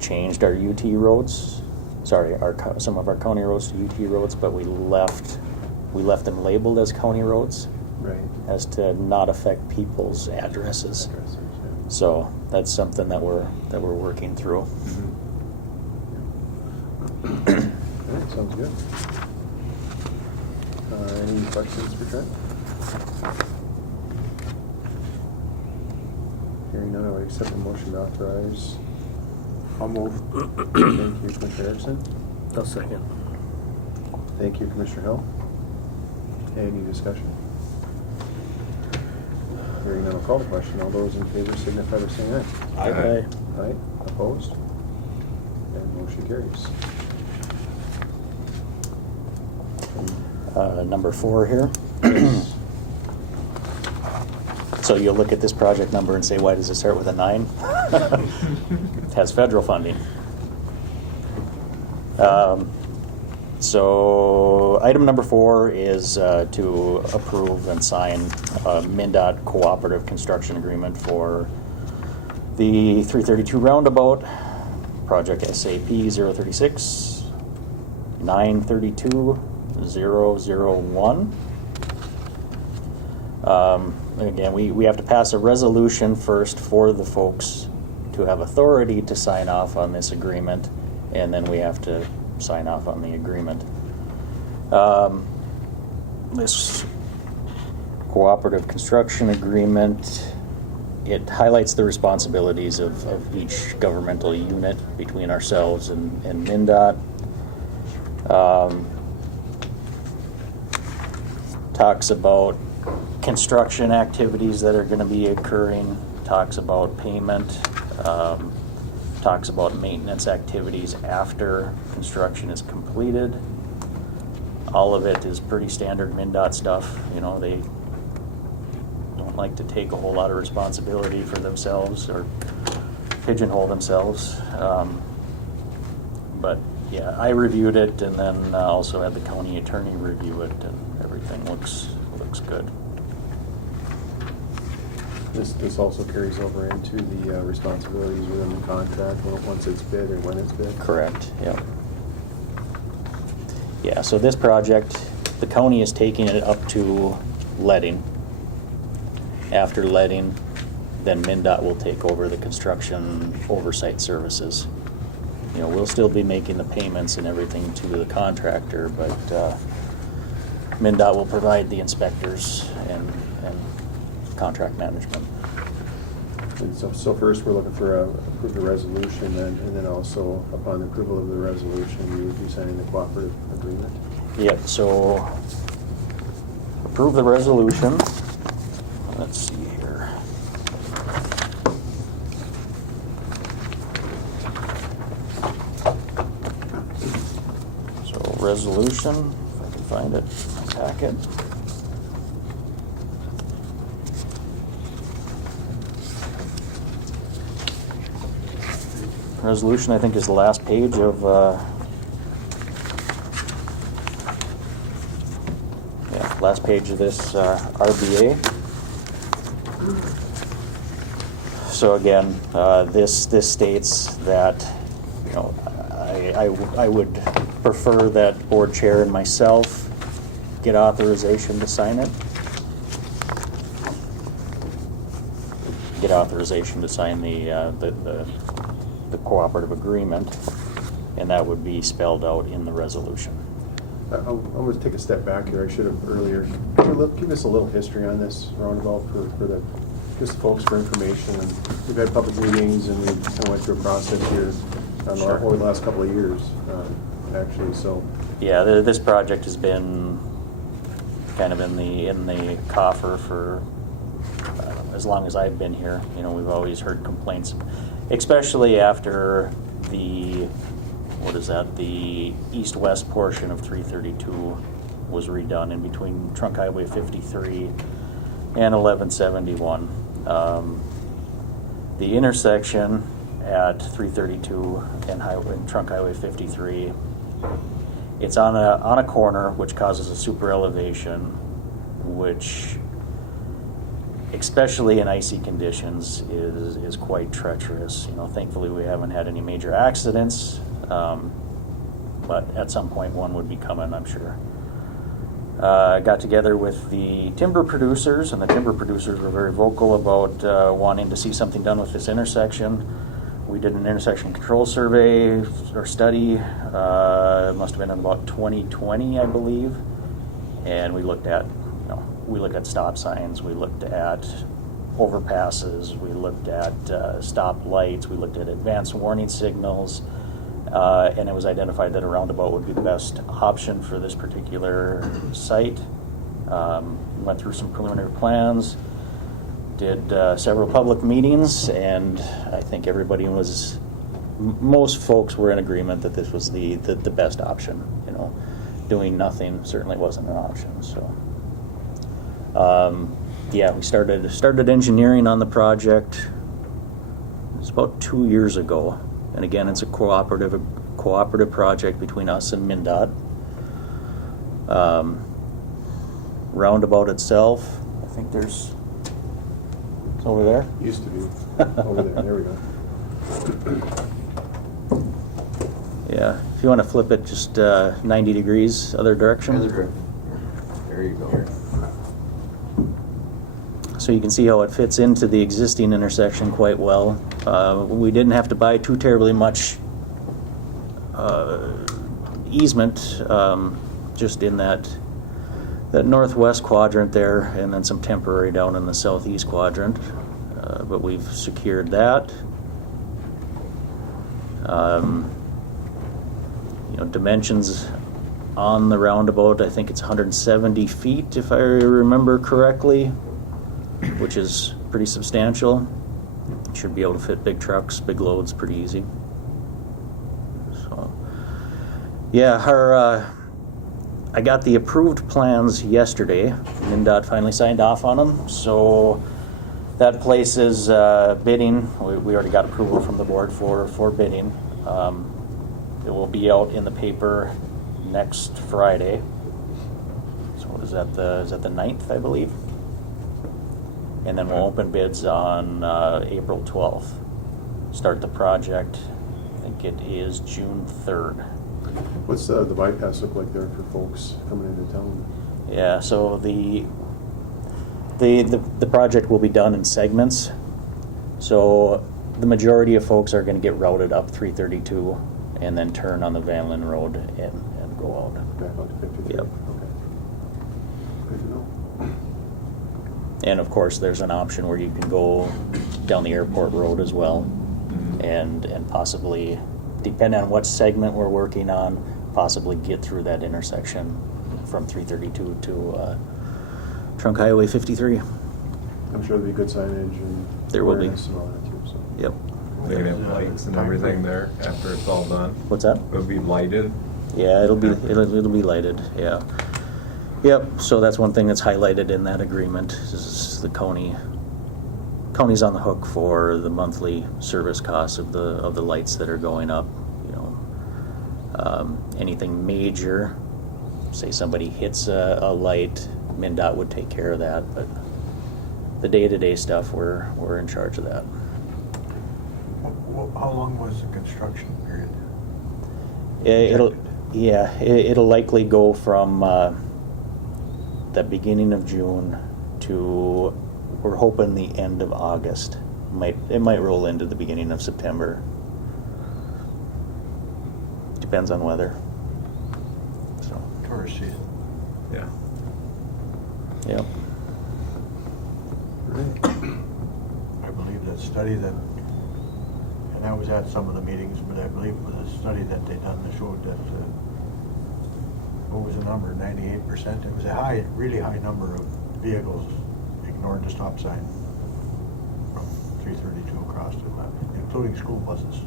changed our UT roads. Sorry, some of our county roads to UT roads, but we left them labeled as county roads, Right. as to not affect people's addresses. So that's something that we're working through. All right, sounds good. Any questions for Trent? Hearing none, I would accept the motion to authorize. I'll move. Thank you, Commissioner Erickson. I'll second. Thank you, Commissioner Hill. Any discussion? Hearing none, I'll call the question. All those in favor signify by saying aye. Aye. Aye. Opposed? And motion carries. Number 4 here. So you'll look at this project number and say, why does it start with a 9? It has federal funding. So item number 4 is to approve and sign a MnDOT cooperative construction agreement for the 332 roundabout, project SAP 036 932 001. Again, we have to pass a resolution first for the folks to have authority to sign off on this agreement, and then we have to sign off on the agreement. This cooperative construction agreement, it highlights the responsibilities of each governmental unit between ourselves and MnDOT. Talks about construction activities that are going to be occurring, talks about payment, talks about maintenance activities after construction is completed. All of it is pretty standard MnDOT stuff. You know, they don't like to take a whole lot of responsibility for themselves or pigeonhole themselves. But yeah, I reviewed it and then also had the county attorney review it, and everything looks good. This also carries over into the responsibilities within the contract once it's bid or when it's bid? Correct, yeah. Yeah, so this project, the county is taking it up to letting. After letting, then MnDOT will take over the construction oversight services. You know, we'll still be making the payments and everything to the contractor, but MnDOT will provide the inspectors and contract management. And so first, we're looking for approve the resolution, and then also, upon approval of the resolution, you would be signing the cooperative agreement. Yep, so approve the resolution. Let's see here. So resolution, if I can find it in my packet. Resolution, I think, is the last page of, last page of this RBA. So again, this states that, you know, I would prefer that board chair and myself get authorization to sign it. Get authorization to sign the cooperative agreement, and that would be spelled out in the resolution. I'm going to take a step back here. I should have earlier. Give us a little history on this roundabout for just the folks for information. And we've had public meetings, and we kind of went through a process here over the last couple of years, actually. So yeah, this project has been kind of in the coffer for as long as I've been here. You know, we've always heard complaints, especially after the east-west portion of 332 was redone in between Trunk Highway 53 and 1171. The intersection at 332 and Trunk Highway 53, it's on a corner, which causes a super elevation, which, especially in icy conditions, is quite treacherous. You know, thankfully we haven't had any major accidents, but at some point one would be coming, I'm sure. I got together with the timber producers, and the timber producers were very vocal about wanting to see something done with this intersection. We did an intersection control survey or study, it must have been in about 2020, I believe, And we looked at, stop signs, we looked at overpasses, we looked at stop lights, we looked at advanced warning signals, and it was identified that a roundabout would be the best option for this particular site. Went through some preliminary plans, did several public meetings, and I think most folks were in agreement that this was the best option. Doing nothing certainly wasn't an option. So, we started engineering on the project. It was about 2 years ago, and again, it's a cooperative project between us and MnDOT. Roundabout itself, I think it's over there. Used to be over there. There we go. Yeah, if you want to flip it just 90 degrees other direction. There you go. So you can see how it fits into the existing intersection quite well. We didn't have to buy too terribly much easement, just in that northwest quadrant there, and then some temporary down in the southeast quadrant. But we've secured that. Dimensions on the roundabout, I think it's 170 feet if I remember correctly, which is pretty substantial. Should be able to fit big trucks, big loads pretty easy. So, yeah, I got the approved plans yesterday. MnDOT finally signed off on them, so that place is bidding. We already got approval from the board for bidding. It will be out in the paper next Friday. So is that the 9th, I believe? And then we'll open bids on April 12th. Start the project, I think it is June 3rd. What's the bypass look like there for folks coming into town? Yeah, so the project will be done in segments. So the majority of folks are going to get routed up 332 and then turn on the Van Linn Road and go out. Back out to 53? Yep. Okay. Good to know. And of course, there's an option where you can go down the airport road as well, and possibly, depending on what segment we're working on, possibly get through that intersection from 332 to Trunk Highway 53. I'm sure there'll be good signage and There will be. awareness and all that too. So. Yep. They're gonna have lights and everything there after it's all done. What's that? It'll be lighted. Yeah, it'll be lighted. Yeah. Yep. So that's one thing that's highlighted in that agreement is the county's on the hook for the monthly service costs of the lights that are going up. Anything major, say somebody hits a light, MnDOT would take care of that. But the day-to-day stuff, we're in charge of that. How long was the construction period? It'll likely go from the beginning of June to, we're hoping, the end of August. It might roll into the beginning of September. Depends on weather. So. Tourist season. Yeah. Yep. I believe that study that, and I was at some of the meetings, but I believe it was a study that they done that showed that, what was the number, 98%? It was a really high number of vehicles ignored the stop sign from 332 across to left, including school buses.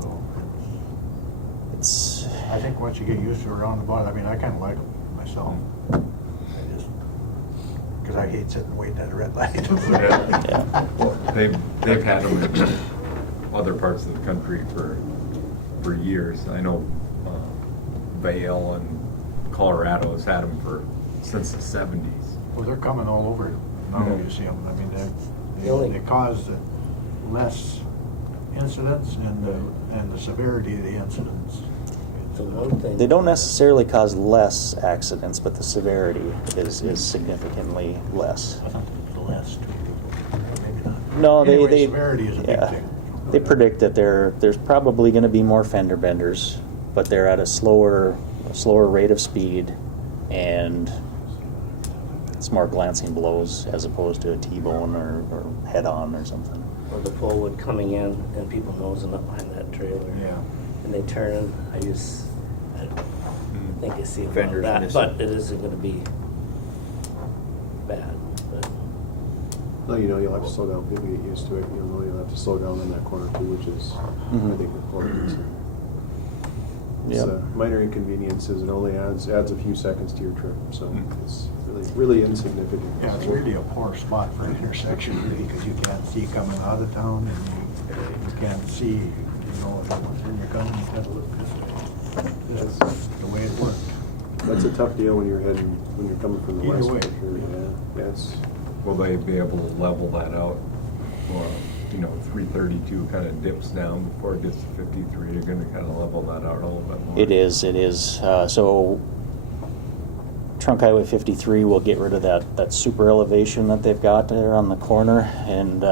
So I think once you get used to a roundabout, I mean, I kind of like them myself. Because I hate sitting and waiting at a red light. Yeah. Well, they've had them in other parts of the country for years. I know Vail and Colorado has had them since the 70s. Well, they're coming all over. Now you see them. I mean, they cause less incidents and the severity of the incidents. The one thing. They don't necessarily cause less accidents, but the severity is significantly less. I thought it was less too. Maybe not. No, Anyway, severity is a big thing. They predict that there's probably going to be more fender benders, but they're at a slower rate of speed, and it's more glancing blows as opposed to a T-bone or head-on or something. Or the Bullwood coming in and people nosing up behind that trailer. Yeah. And they turn, I think I see a lot of Fenders that, missing. but it isn't gonna be bad, but. Well, you know, you'll have to slow down. People get used to it. You'll know you'll have to slow down in that corner too, which is, I think, important. It's Yep. a minor inconveniences. It only adds a few seconds to your trip, so it's really insignificant. Yeah, it's really a poor spot for an intersection, really, because you can't see coming out of town, and you can't see, you know, when you're coming, you gotta look this way. This is the way it worked. That's a tough deal when you're coming from the Either west. way. For sure. Yeah, it's Will they be able to level that out? Or, you know, 332 kind of dips down before it gets to 53. You're going to kind of level that out a little bit more. It is. So Trunk Highway 53 will get rid of that super elevation that they've got there on the corner, and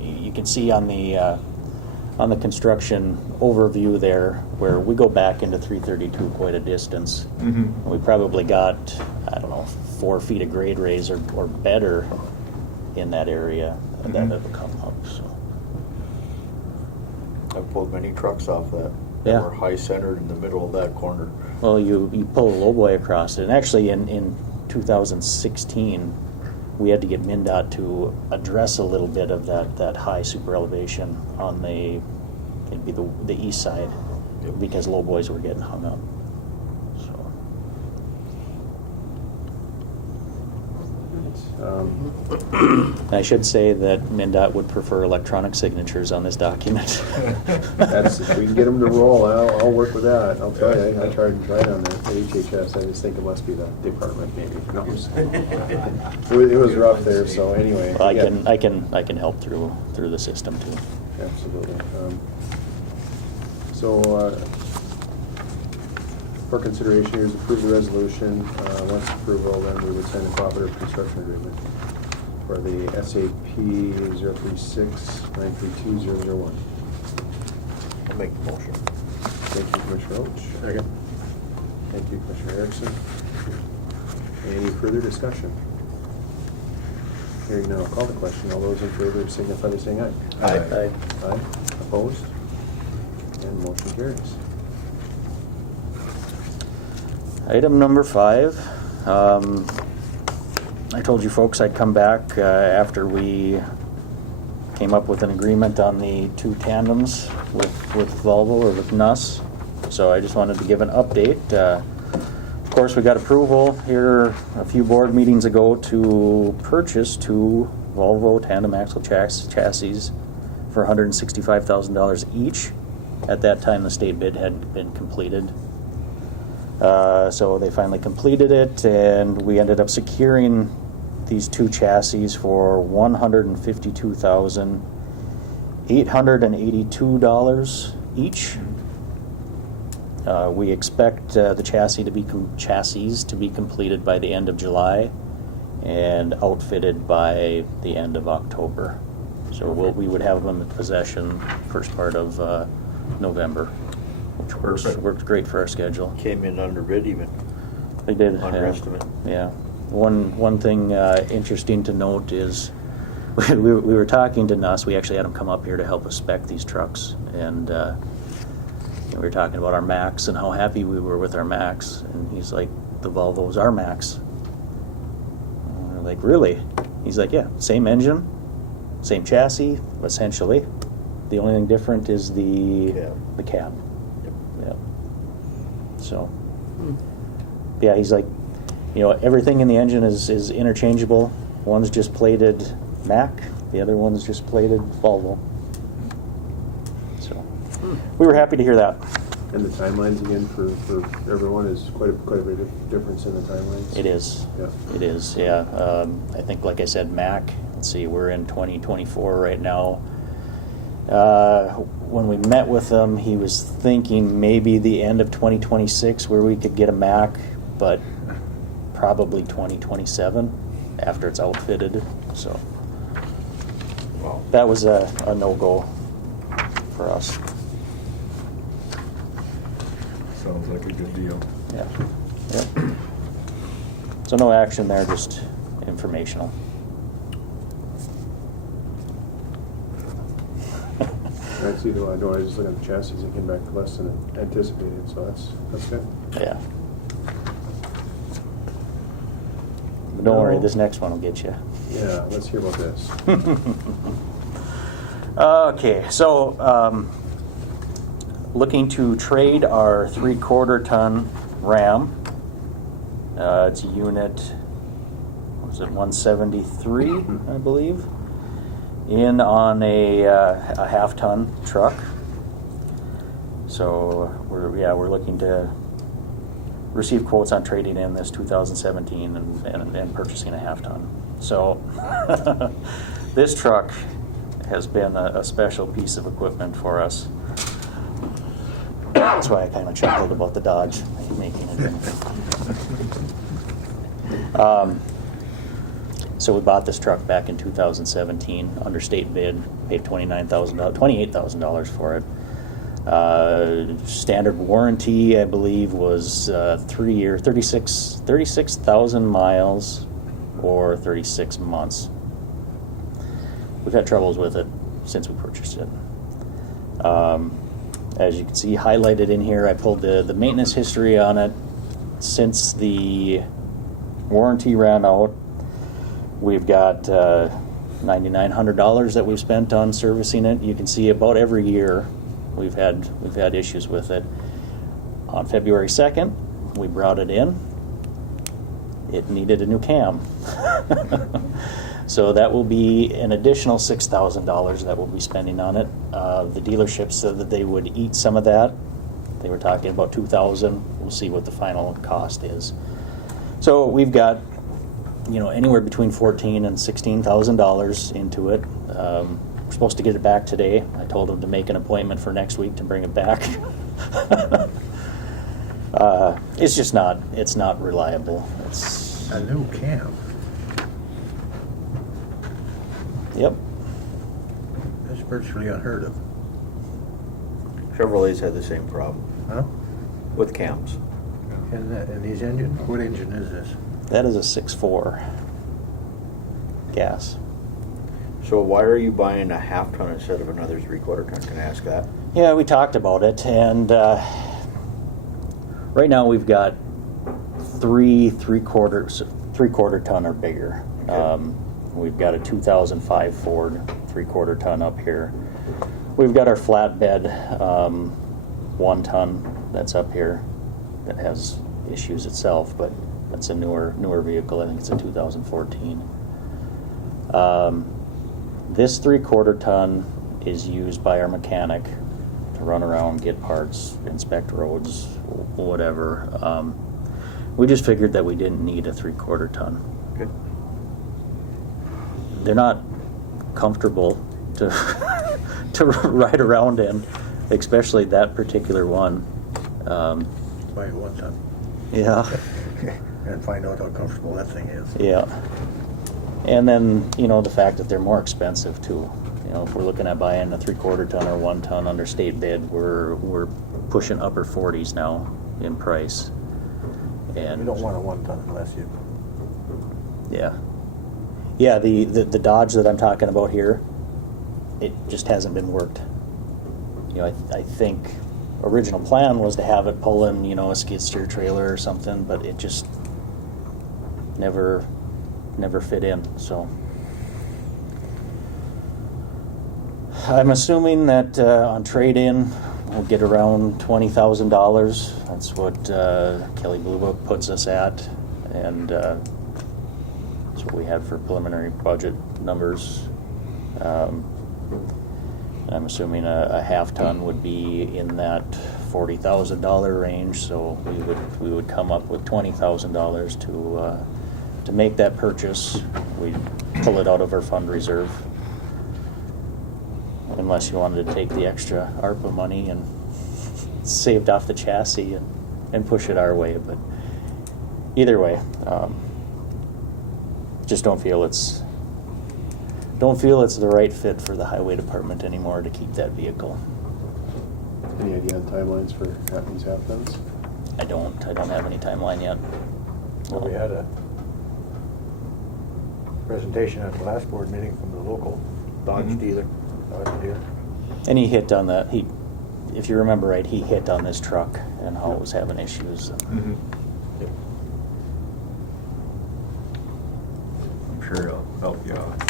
you can see on the construction overview there where we go back into 332 quite a distance. Mm-hmm. We probably got, I don't know, 4 feet of grade raise or better in that area that have come up. So. I've pulled many trucks off that. Yeah. They were high centered in the middle of that corner. Well, you pull a lowboy across it, and actually in 2016, we had to get MnDOT to address a little bit of that high super elevation on it'd be the east side, because lowboys were getting hung up. So. I should say that MnDOT would prefer electronic signatures on this document. That's if we can get them to roll. I'll work with that. I'll tell you. I tried on the HHS. I just think it must be the department, maybe. No, I'm just- it was rough there. So anyway, Well, yeah. I can help through the system too. Absolutely. For consideration, here's approve the resolution. Once approval, then we would sign a cooperative construction agreement for the SAP 036-932-001. I'll make the motion. Thank you, Commissioner Roach. Second. Thank you, Commissioner Erickson. Any further discussion? Hearing none, I'll call the question. All those in favor signify by saying aye. Aye. Aye. Opposed? And motion carries. Item number 5. I told you folks I'd come back after we came up with an agreement on the 2 tandems with Volvo or with NUS. So I just wanted to give an update. Of course, we got approval here a few board meetings ago to purchase 2 Volvo tandem axle chassis for $165,000 each. At that time, the state bid had been completed. So they finally completed it, and we ended up securing these 2 chassis for $152,882 each. We expect the chassis to be completed by the end of July and outfitted by the end of October. So we would have them in possession first part of November, which worked great for our schedule. Came in under bid even. They did. Underestimate. Yeah. One thing interesting to note is we were talking to NUS. We actually had them come up here to help us spec these trucks, and we were talking about our Max and how happy we were with our Max. And he's like, "The Volvo's our Max." And we're like, "Really?" He's like, "Yeah, same engine, same chassis, essentially. The only thing different is the cab." Yep. So, yeah, he's like, everything in the engine is interchangeable. One's just plated Mack, the other one's just plated Volvo. So, we were happy to hear that. And the timelines again for everyone is quite a bit of difference in the timelines. It is. Yeah. It is, yeah. I think, like I said, Mack, let's see, we're in 2024 right now. When we met with him, he was thinking maybe the end of 2026 where we could get a Mack, but probably 2027 after it's outfitted. So that was a no-go for us. Sounds like a good deal. Yeah. Yep. So no action there, just informational. I see, though, I know, I was just looking at the chassis, it came back less than anticipated, so that's good. Yeah. But don't worry, this next one will get you. Yeah, let's hear about this. Okay, so looking to trade our 3/4 ton Ram. It's a unit, what was it, 173, I believe, in on a half-ton truck. So we're looking to receive quotes on trading in this 2017 and purchasing a half-ton. So this truck has been a special piece of equipment for us. That's why I kind of chuckled about the Dodge making it. So we bought this truck back in 2017 under state bid, paid $28,000 for it. Standard warranty, I believe, was 3 year, 36,000 miles or 36 months. We've had troubles with it since we purchased it. As you can see highlighted in here, I pulled the maintenance history on it since the warranty ran out. We've got $9,900 that we've spent on servicing it. You can see about every year we've had issues with it. On February 2nd, we brought it in. It needed a new cam. So that will be an additional $6,000 that we'll be spending on it. The dealership said that they would eat some of that. They were talking about $2,000. We'll see what the final cost is. So we've got, anywhere between $14,000 and $16,000 into it. We're supposed to get it back today. I told them to make an appointment for next week to bring it back. It's just not. It's not reliable. It's A new cam. Yep. That's virtually unheard of. Chevrolet's had the same problem Huh? with cams. And these engines? What engine is this? That is a 6.4 gas. So why are you buying a half ton instead of another 3/4 ton? Can I ask that? Yeah, we talked about it, and right now we've got 3/4 ton or bigger. We've got a 2005 Ford 3/4 ton up here. We've got our flatbed 1 ton that's up here that has issues itself, but that's a newer vehicle. I think it's a 2014. This 3/4 ton is used by our mechanic to run around, get parts, inspect roads, whatever. We just figured that we didn't need a 3/4 ton. Okay. They're not comfortable to to ride around in, especially that particular one. Buy it 1 ton. Yeah. And find out how comfortable that thing is. Yeah. And then, the fact that they're more expensive too. If we're looking at buying a 3/4 ton or 1 ton under state bid, we're pushing upper 40s now in price. And You don't want a 1 ton unless you... yeah. Yeah, the Dodge that I'm talking about here, it just hasn't been worked. I think original plan was to have it pull in, a skid steer trailer or something, but it just never fit in. So I'm assuming that on trade-in we'll get around $20,000. That's what Kelly Blue Book puts us at, and that's what we had for preliminary budget numbers. I'm assuming a half ton would be in that $40,000 range, so we would come up with $20,000 to make that purchase. We'd pull it out of our fund reserve, unless you wanted to take the extra ARPA money and saved off the chassis and push it our way. But either way, just don't feel it's the right fit for the highway department anymore to keep that vehicle. Any idea on timelines for these half tons? I don't have any timeline yet. Well, we had a presentation at the last board meeting from the local Dodge dealer. Dodge dealer. And he hit on that, if you remember right, he hit on this truck and how it was having issues. I'm sure it'll help you out.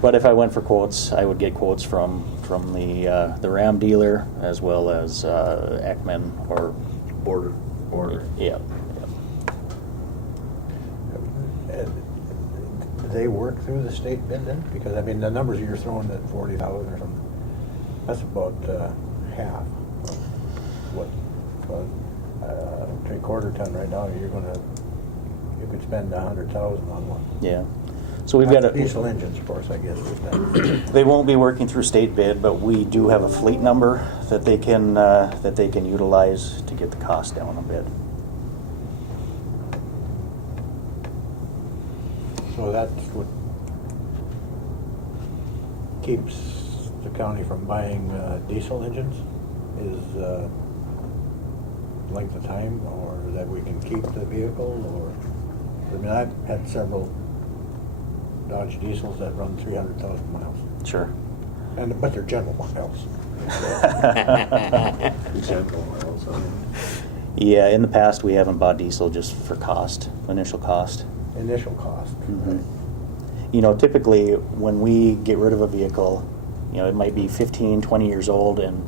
But if I went for quotes, I would get quotes from the Ram dealer as well as Ekman or Border. Order. yeah. Did they work through the state bid then? Because, I mean, the numbers you're throwing at 40,000 or something, that's about half of what, 3/4 ton right now, you could spend 100,000 on one. Yeah. So we've got Diesel engines, of course, I guess. With that. They won't be working through state bid, but we do have a fleet number that they can utilize to get the cost down a bit. So that's what keeps the county from buying diesel engines, is length of time, or that we can keep the vehicle, or, I mean, I've had several Dodge diesels that run 300,000 miles, Sure. but they're general miles. Example, also. Yeah, in the past we haven't bought diesel just for cost, initial cost. Initial cost. Mhm. You know, typically when we get rid of a vehicle, you know, it might be 15, 20 years old and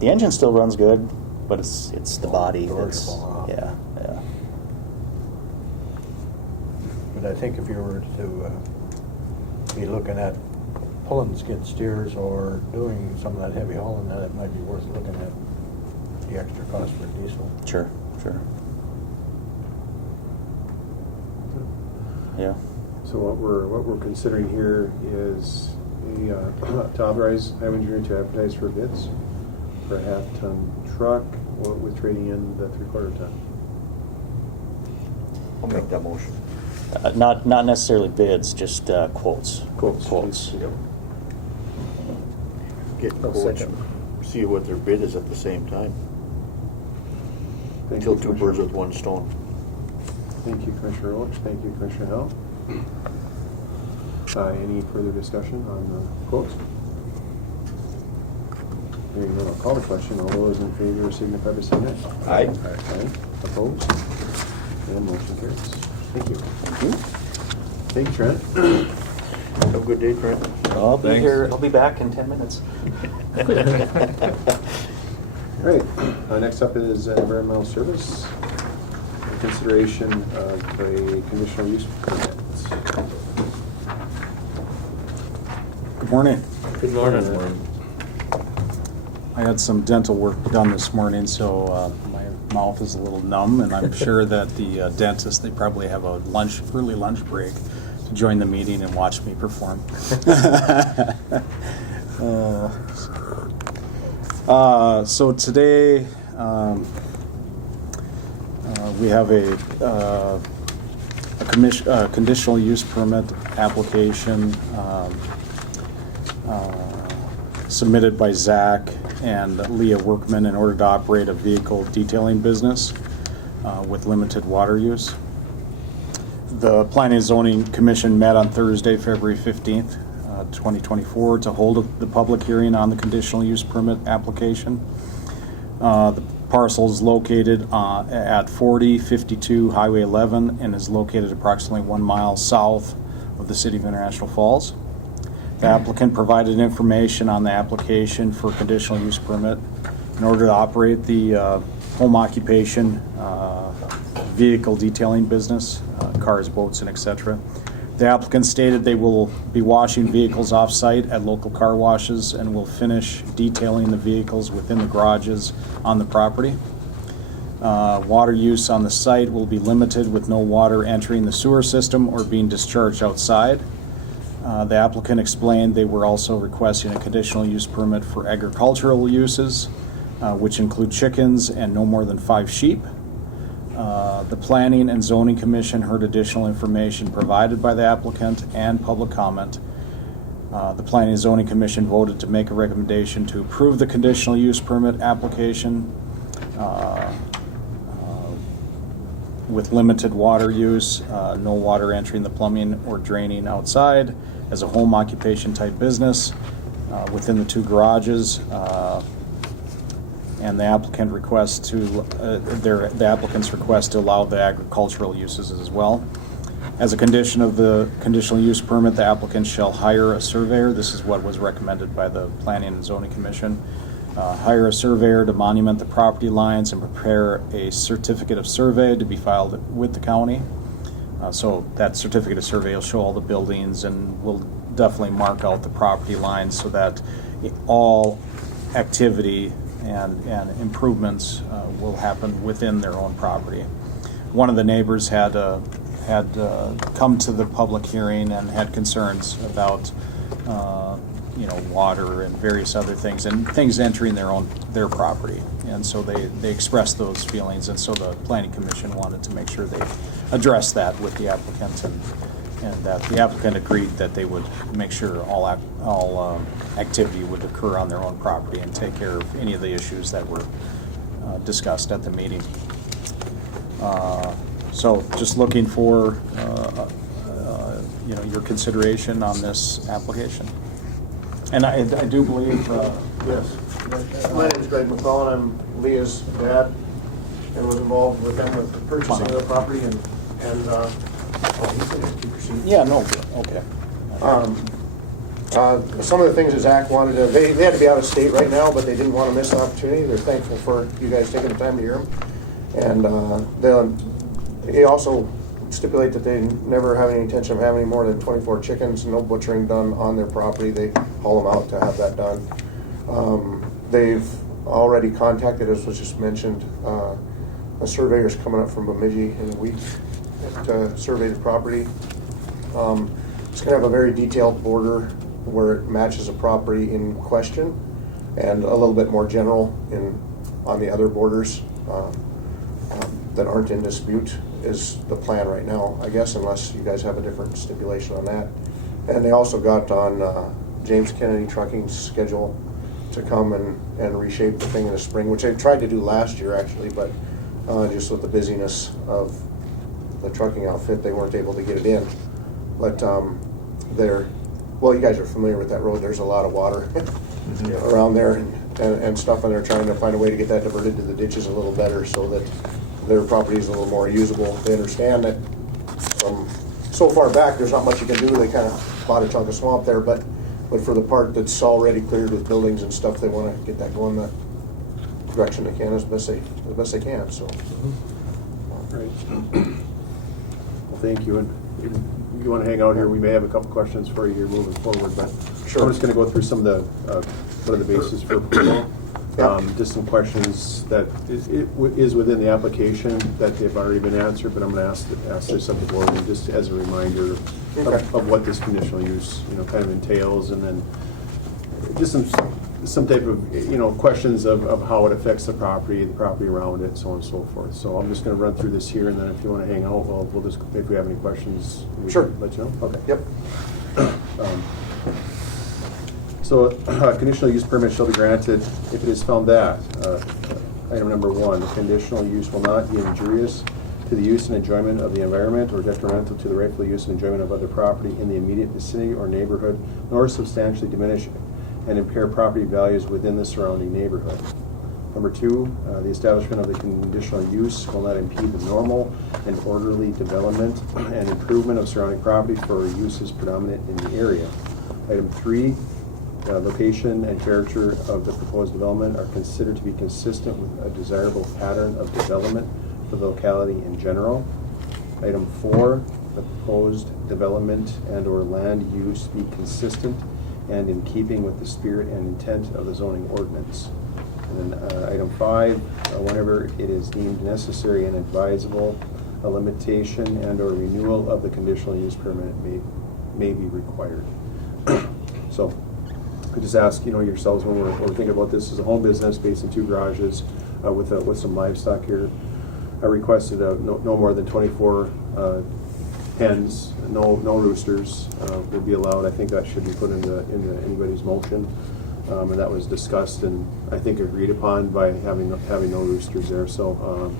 the engine still runs good, but it's the body Doors that's, fall off. yeah. But I think if you were to be looking at pulling skid steers or doing some of that heavy hauling, then it might be worth looking at the extra cost for diesel. Sure. Yeah. So what we're considering here is to authorize highway engineer to advertise for bids for a half-ton truck with trading in the 3/4 ton. I'll make that motion. Not necessarily bids, just quotes. Quotes. Yep. Get I'll quotes, second. see what their bid is at the same time. Thank Kill you, two Commissioner. birds with one stone. Thank you, Commissioner Roach. Thank you, Commissioner Hell. Any further discussion on the quotes? Hearing none, I'll call the question. All those in favor signify by saying aye. Aye. Aye. Opposed? And motion carries. Thank you. Thank you, Trent. Have a good day, Trent. I'll be Thanks. here. I'll be back in 10 minutes. All right, next up is environmental service. Consideration of a conditional use permit. Good morning. Good morning. I had some dental work done this morning, so my mouth is a little numb, and I'm sure that the dentist, they probably have a early lunch break to join the meeting and watch me perform. So today we have a conditional use permit application submitted by Zach and Leah Workman in order to operate a vehicle detailing business with limited water use. The Planning and Zoning Commission met on Thursday, February 15th, 2024, to hold the public hearing on the conditional use permit application. The parcel is located at 4052 Highway 11 and is located approximately 1 mile south of the city of International Falls. The applicant provided information on the application for conditional use permit in order to operate the home occupation vehicle detailing business, cars, boats, and etc. The applicant stated they will be washing vehicles off-site at local car washes and will finish detailing the vehicles within the garages on the property. Water use on the site will be limited with no water entering the sewer system or being discharged outside. The applicant explained they were also requesting a conditional use permit for agricultural uses, which include chickens and no more than 5 sheep. The Planning and Zoning Commission heard additional information provided by the applicant and public comment. The Planning and Zoning Commission voted to make a recommendation to approve the conditional use permit application. with limited water use, no water entering the plumbing or draining outside, as a home occupation type business within the 2 garages. And the applicant requests to, the applicant's request to allow the agricultural uses as well. As a condition of the conditional use permit, the applicant shall hire a surveyor. This is what was recommended by the Planning and Zoning Commission. Hire a surveyor to monument the property lines and prepare a certificate of survey to be filed with the county. So that certificate of survey will show all the buildings and will definitely mark out the property lines so that all activity and improvements will happen within their own property. One of the neighbors had come to the public hearing and had concerns about water and various other things and things entering their property, and so they expressed those feelings, and so the Planning Commission wanted to make sure they addressed that with the applicant, and that the applicant agreed that they would make sure all activity would occur on their own property and take care of any of the issues that were discussed at the meeting. So just looking for your consideration on this application. And I do believe, Yes. My name is Greg McClellan. I'm Leah's dad and was involved with them with the purchasing of the property and yeah, no, okay. Some of the things that Zach wanted to, they had to be out of state right now, but they didn't want to miss the opportunity. They're thankful for you guys taking the time to hear them. And they also stipulate that they never have any intention of having any more than 24 chickens, no butchering done on their property. They haul them out to have that done. They've already contacted, as was just mentioned, a surveyor's coming up from Bemidji in a week to survey the property. It's going to have a very detailed border where it matches the property in question, and a little bit more general on the other borders that aren't in dispute is the plan right now, I guess, unless you guys have a different stipulation on that. And they also got on James Kennedy Trucking's schedule to come and reshape the thing in the spring, which they tried to do last year actually, but just with the busyness of the trucking outfit, they weren't able to get it in. But you guys are familiar with that road. There's a lot of water around there and stuff, and they're trying to find a way to get that diverted to the ditches a little better so that their property is a little more usable. They understand that so far back, there's not much you can do. They kind of bought a chunk of swamp there, but for the part that's already cleared with buildings and stuff, they want to get that going the direction they can as best they can. So, Great. Well, thank you. And if you want to hang out here, we may have a couple questions for you here moving forward. But sure. I'm just going to go through some of the what are the bases for approval. Just some questions that is within the application that they've already been answered, but I'm going to ask this of the board just as a reminder of what this conditional use, kind of entails, and then just some type of, questions of how it affects the property around it, so on and so forth. So I'm just going to run through this here, and then if you want to hang out, we'll just, if we have any questions, we can let you know. Okay. Yep. So conditional use permit shall be granted if it is found that, item number 1, the conditional use will not be injurious to the use and enjoyment of the environment or detrimental to the rightful use and enjoyment of other property in the immediate vicinity or neighborhood, nor substantially diminish and impair property values within the surrounding neighborhood. Number 2, the establishment of the conditional use will not impede the normal and orderly development and improvement of surrounding property for uses predominant in the area. Item 3, location and character of the proposed development are considered to be consistent with a desirable pattern of development for the locality in general. Item 4, the proposed development and or land use be consistent and in keeping with the spirit and intent of the zoning ordinance. And then item 5, whenever it is deemed necessary and advisable, a limitation and or renewal of the conditional use permit may be required. So I just ask yourselves when we're thinking about this as a home business based in 2 garages with some livestock here. I requested no more than 24 hens, no roosters would be allowed. I think that should be put into anybody's motion, and that was discussed and I think agreed upon by having no roosters there. So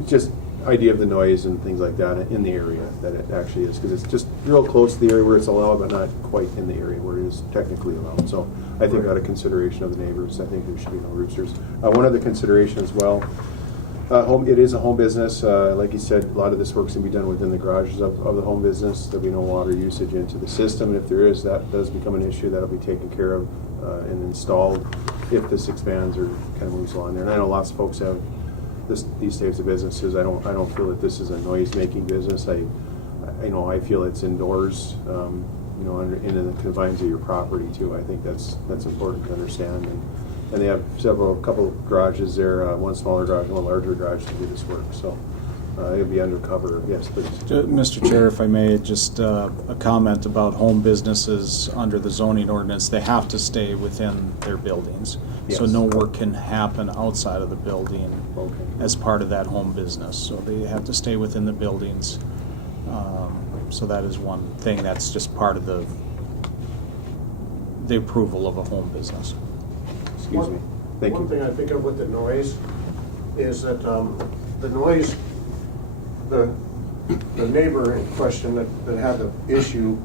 it's just idea of the noise and things like that in the area that it actually is, because it's just real close to the area where it's allowed, but not quite in the area where it is technically allowed. So I think out of consideration of the neighbors, I think there should be no roosters. One other consideration as well, it is a home business. Like you said, a lot of this work's going to be done within the garages of the home business. There'll be no water usage into the system. And if there is, that does become an issue. That'll be taken care of and installed if this expands or kind of moves along there. And I know lots of folks have these types of businesses. I don't feel that this is a noise-making business. I feel it's indoors, and in the confines of your property too. I think that's important to understand. And they have a couple garages there, one smaller garage and one larger garage to do this work. So it'll be undercover. Yes, please. Mr. Chair, if I may, just a comment about home businesses under the zoning ordinance. They have to stay within their buildings. So Yes. no work can happen outside of the building as part of that home business. So they have to stay within the buildings. So that is one thing that's just part of the approval of a home business. Excuse me. Thank One you. thing I think of with the noise is that the noise, the neighbor in question that had the issue,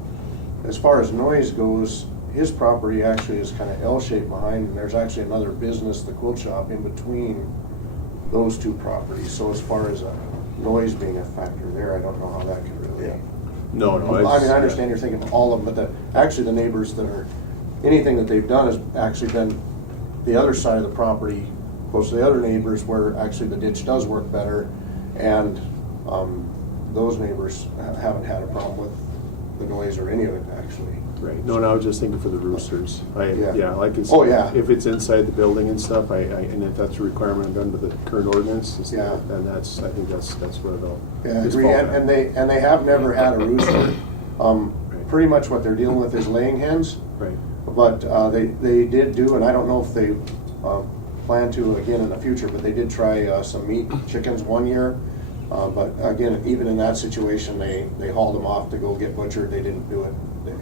as far as noise goes, his property actually is kind of L-shaped behind, and there's actually another business, the quilt shop, in between those two properties. So as far as noise being a factor there, I don't know how that can really. No. I mean, I understand you're thinking of all of them, but actually the neighbors that are, anything that they've done has actually been the other side of the property, close to the other neighbors, where actually the ditch does work better, and those neighbors haven't had a problem with the noise or any of it, actually. Right. No, I was just thinking for the roosters. Yeah. Like it's. Oh, yeah. If it's inside the building and stuff, and if that's a requirement under the current ordinance, Yeah. then I think that's where they'll. Yeah, I just agree, fall and back. they have never had a rooster. Pretty much what they're dealing with is laying hens. Right. But they did do, and I don't know if they plan to again in the future, but they did try some meat chickens one year. But again, even in that situation, they hauled them off to go get butchered. They didn't do it,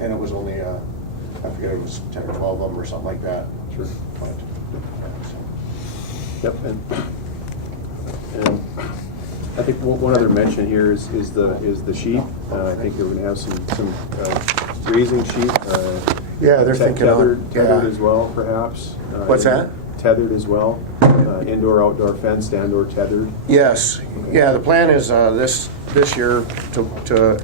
and it was only I forget, it was 10 or 12 of them or something like that. Sure. But, Yep. And I think one other mention here is the sheep. I think we're going to have some grazing sheep. Yeah, they're thinking tethered as well, perhaps. What's that? Tethered as well. Indoor, outdoor fenced, and/or tethered. Yes, yeah, the plan is this year to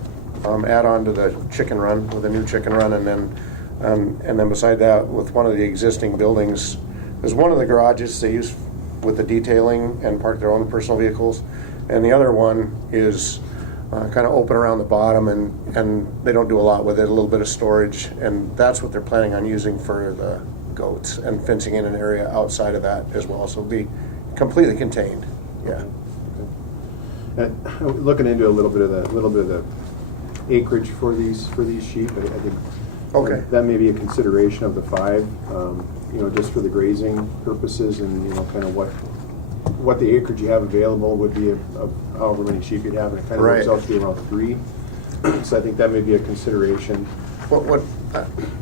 add on to the chicken run with a new chicken run, and then beside that, with one of the existing buildings, there's one of the garages they use with the detailing and park their own personal vehicles, and the other one is kind of open around the bottom, and they don't do a lot with it, a little bit of storage, and that's what they're planning on using for the goats, and fencing in an area outside of that as well, so it'll be completely contained. Yeah. Looking into a little bit of the acreage for these sheep, I think Okay. that may be a consideration of the 5, just for the grazing purposes, and kind of what the acreage you have available would be of however many sheep you'd have, and it kind of works Right. out to be around 3. So I think that may be a consideration. What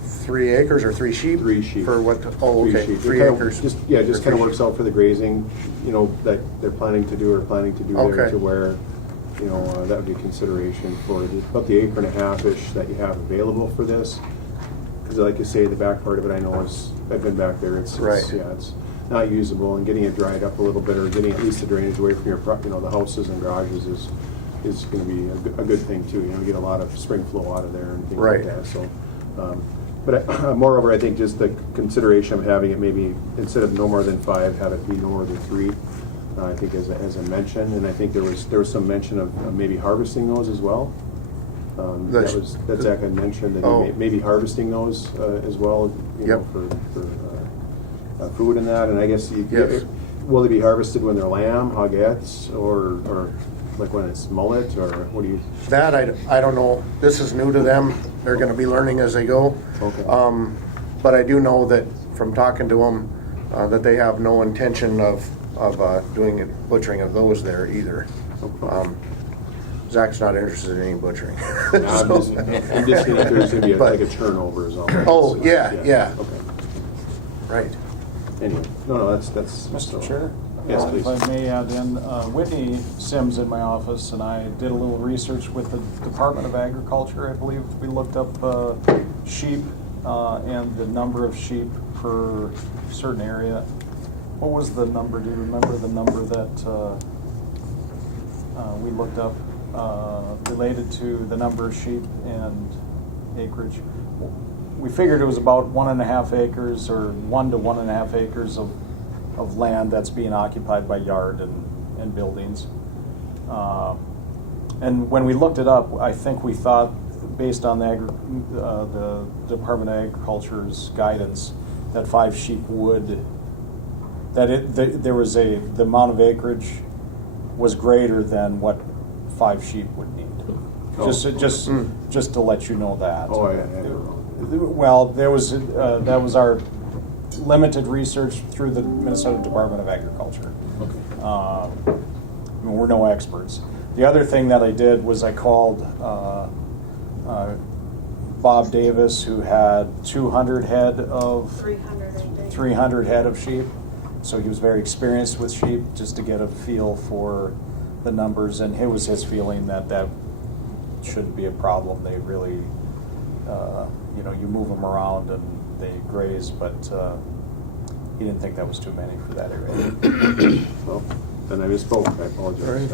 3 acres or 3 sheep? 3 sheep. For what? Oh, okay. sheep. 3 It kind of- acres. Just for kind of 3 works sheep. out for the grazing, that they're planning to do there, Okay. to where, that would be a consideration for about the 1.5 acres-ish that you have available for this. Because like you say, the back part of it, I know I've been back there, it's not usable, and getting it dried up a little bit, or getting at least the drainage away from your, the houses and garages is going to be a good thing too. You get a lot of spring flow out of there and things like that. So, but moreover, I think just the consideration of having it maybe instead of no more than 5, have it be no more than 3. I think as I mentioned, and I think there was some mention of maybe harvesting those as well. That Zach had mentioned that he may be harvesting those as well, for food and that. And I guess will they be harvested when they're lamb, hogettes, or like when it's mullet, or what do you? That I don't know. This is new to them. They're going to be learning as they go. Okay. But I do know that from talking to them that they have no intention of doing butchering of those there either. Zach's not interested in any butchering. I'm just thinking if there's going to be like a turnover or something. Oh, yeah. Okay. Right. Anyway, no, that's Mr. Chair? Yes, please. If I may add in, Whitney Sims in my office and I did a little research with the Department of Agriculture. I believe we looked up sheep and the number of sheep per certain area. What was the number? Do you remember the number that we looked up related to the number of sheep and acreage? We figured it was about 1.5 acres or 1 to 1.5 acres of land that's being occupied by yard and buildings. And when we looked it up, I think we thought, based on the Department of Agriculture's guidance, that 5 sheep would, there was the amount of acreage was greater than what 5 sheep would need. Just to let you know that. Oh, yeah. Well, that was our limited research through the Minnesota Department of Agriculture. Okay. We're no experts. The other thing that I did was I called Bob Davis, who had 200 head of 300 head of sheep. So he was very experienced with sheep, just to get a feel for the numbers. And it was his feeling that shouldn't be a problem. They really, you move them around and they graze, but he didn't think that was too many for that area. Well, then I misspoke. I apologize.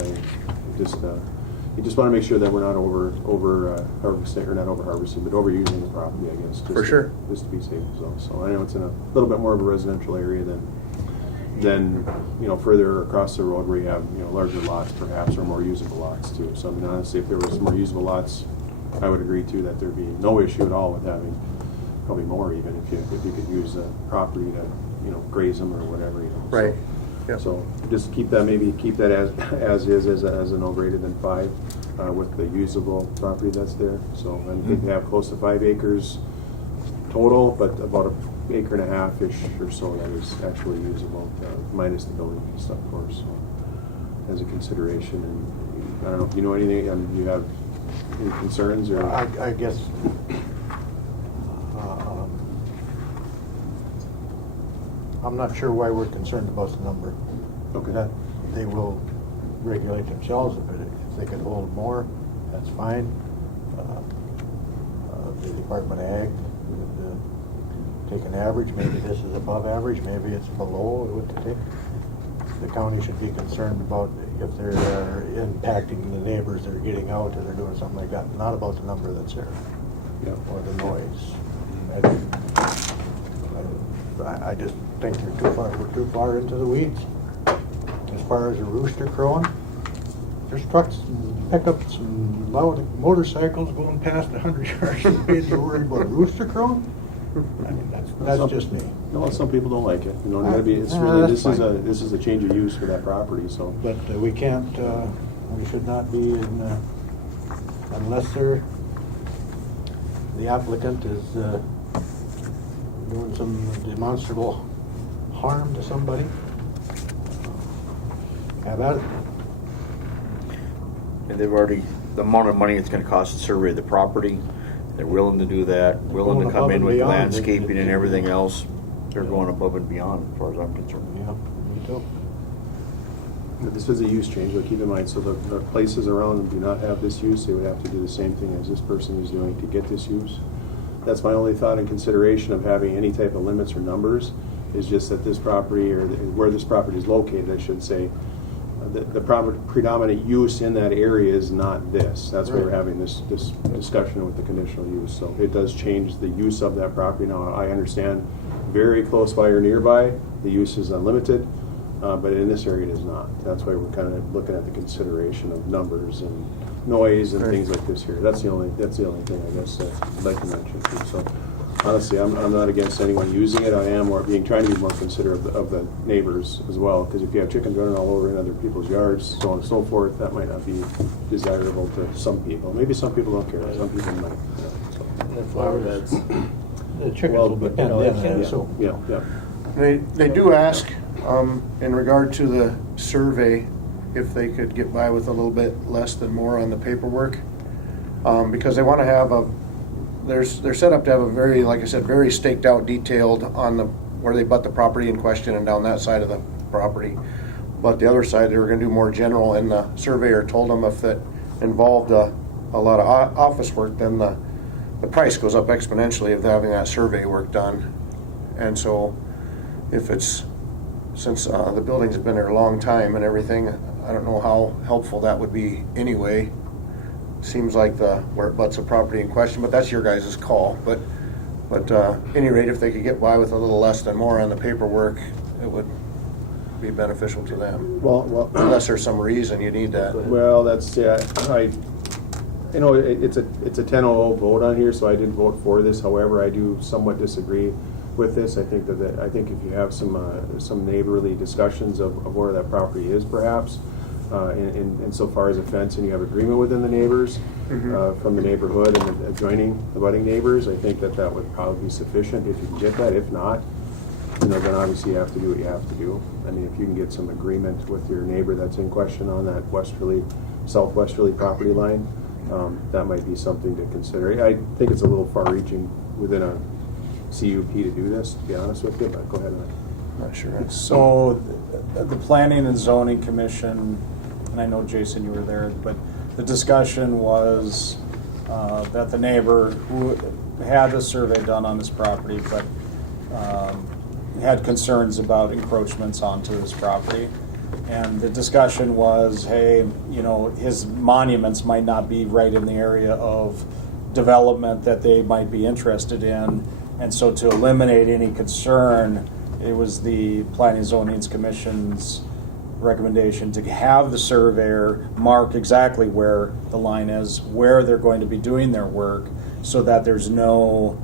You just want to make sure that we're not over harvesting, or not over harvesting, but overusing the property, I guess. For sure. Just to be safe. So I know it's in a little bit more of a residential area than further across the road where you have larger lots perhaps, or more usable lots too. So I mean, honestly, if there were some more usable lots, I would agree too that there'd be no issue at all with having probably more, even if you could use the property to graze them or whatever. Right. So, Yep. so just keep that as is as a no greater than 5 with the usable property that's there. So I think we have close to 5 acres total, but about 1.5 acres ish or so that is actually usable, minus the building and stuff, of course. So as a consideration, and I don't know if you know anything. Do you have any concerns or? I guess I'm not sure why we're concerned about the number. Okay. That they will regulate themselves. If they could hold more, that's fine. The Department of Ag would take an average. Maybe this is above average. Maybe it's below what they take. The county should be concerned about if they're impacting the neighbors, they're getting out, or they're doing something like that. Not about the number that's there, or the noise. I just think we're too far into the weeds. As far as a rooster crowing, there's trucks and pickups and loud motorcycles going past 100 yards. And you're worried about a rooster crowing? I mean, that's just me. No, some people don't like it. This is a change of use for that property. So, but we can't. We should not be in unless the applicant is doing some demonstrable harm to somebody. Have at it. And they've already, the amount of money it's gonna cost to survey the property, they're willing to do that, willing to come in with landscaping and everything else. They're going above and beyond, as far as I'm concerned. Yeah, me too. this is a use change, but keep in mind, so the places around them do not have this use. They would have to do the same thing as this person is doing to get this use. That's my only thought and consideration of having any type of limits or numbers, is just that this property, or where this property is located, I should say, the predominant use in that area is not this. That's why we're having this discussion with the conditional use. So it does change the use of that property. Now, I understand very close by or nearby, the use is unlimited, but in this area it is not. That's why we're kind of looking at the consideration of numbers and noise and things like this here. That's the only thing I guess I'd like to mention too. So honestly, I'm not against anyone using it. I am trying to be more considerate of the neighbors as well, because if you have chickens running all over in other people's yards, so on and so forth, that might not be desirable to some people. Maybe some people don't care. Some people might. And the flower beds. The chickens will be penned in, so. Yeah. They do ask, in regard to the survey, if they could get by with a little bit less than more on the paperwork, because they want to have they're set up to have a very, like I said, very staked out, detailed on where they butt the property in question and down that side of the property. But the other side, they were gonna do more general, and the surveyor told them if it involved a lot of office work, then the price goes up exponentially of having that survey work done. And so if it's, since the buildings have been there a long time and everything, I don't know how helpful that would be anyway. Seems like where it butts a property in question, but that's your guys' call. But any rate, if they could get by with a little less than more on the paperwork, it would be beneficial to them. Well, Unless there's some reason you need that. well, that's, yeah, you know, it's a 10-0 vote on here, so I didn't vote for this. However, I do somewhat disagree with this. I think I think if you have some neighborly discussions of where that property is, perhaps, in so far as a fence, and you have agreement within the neighbors from the neighborhood and the adjoining the budding neighbors, I think that would probably be sufficient if you can get that. If not, you know, then obviously you have to do what you have to do. I mean, if you can get some agreement with your neighbor that's in question on that southwesterly property line, that might be something to consider. I think it's a little far-reaching within a CUP to do this, to be honest with you, but go ahead. I'm not sure. So the Planning and Zoning Commission, and I know, Jason, you were there, but the discussion was that the neighbor who had a survey done on his property, but had concerns about encroachments onto his property. And the discussion was, hey, you know, his monuments might not be right in the area of development that they might be interested in. And so to eliminate any concern, it was the Planning and Zoning Commission's recommendation to have the surveyor mark exactly where the line is, where they're going to be doing their work, so that there's no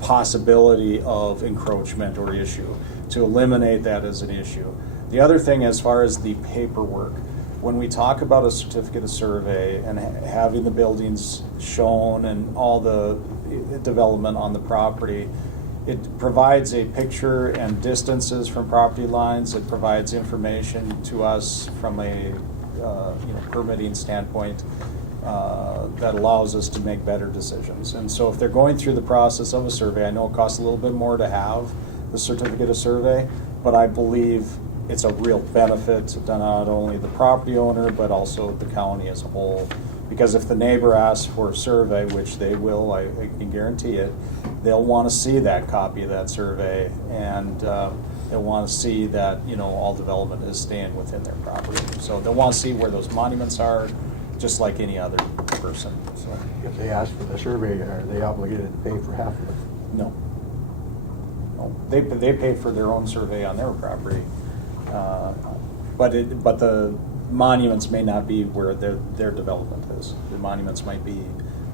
possibility of encroachment or issue, to eliminate that as an issue. The other thing, as far as the paperwork, when we talk about a certificate of survey and having the buildings shown and all the development on the property, it provides a picture and distances from property lines. It provides information to us from a permitting standpoint that allows us to make better decisions. And so if they're going through the process of a survey, I know it costs a little bit more to have the certificate of survey, but I believe it's a real benefit to not only the property owner, but also the county as a whole. Because if the neighbor asks for a survey, which they will, I can guarantee it, they'll want to see that copy of that survey, and they'll want to see that, you know, all development is staying within their property. So they'll want to see where those monuments are, just like any other person. So If they ask for the survey, are they obligated to pay for half of it? no. They pay for their own survey on their property, but the monuments may not be where their development is. The monuments might be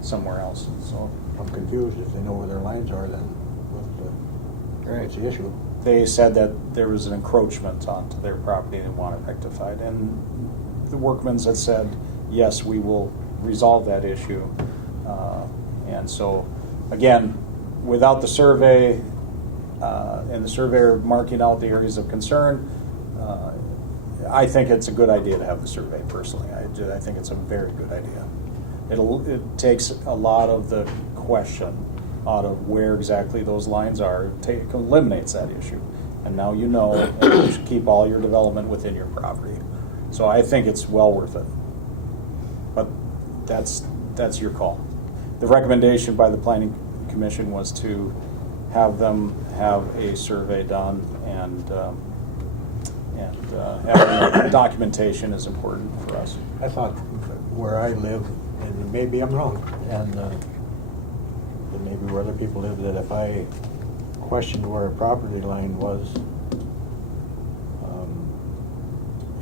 somewhere else. So I'm confused. If they know where their lines are, then what's the issue? they said that there was an encroachment onto their property and they want it rectified. And the Workmans had said, yes, we will resolve that issue. And so, again, without the survey and the surveyor marking out the areas of concern, I think it's a good idea to have the survey personally. I think it's a very good idea. It takes a lot of the question out of where exactly those lines are. It eliminates that issue. And now you know, and you should keep all your development within your property. So I think it's well worth it. But that's your call. The recommendation by the Planning Commission was to have them have a survey done, and having documentation is important for us. I thought where I live, and maybe I'm wrong, and maybe where other people live, that if I questioned where a property line was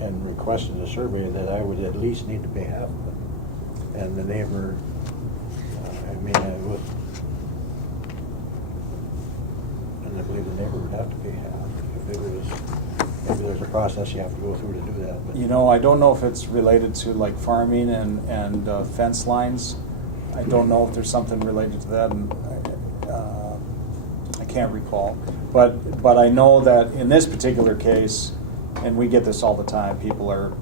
and requested a survey, that I would at least need to pay half of it. And the neighbor, I believe the neighbor would have to pay half. If it was, maybe there's a process you have to go through to do that. But You know, I don't know if it's related to like farming and fence lines. I don't know if there's something related to that, and I can't recall. But I know that in this particular case, and we get this all the time, people are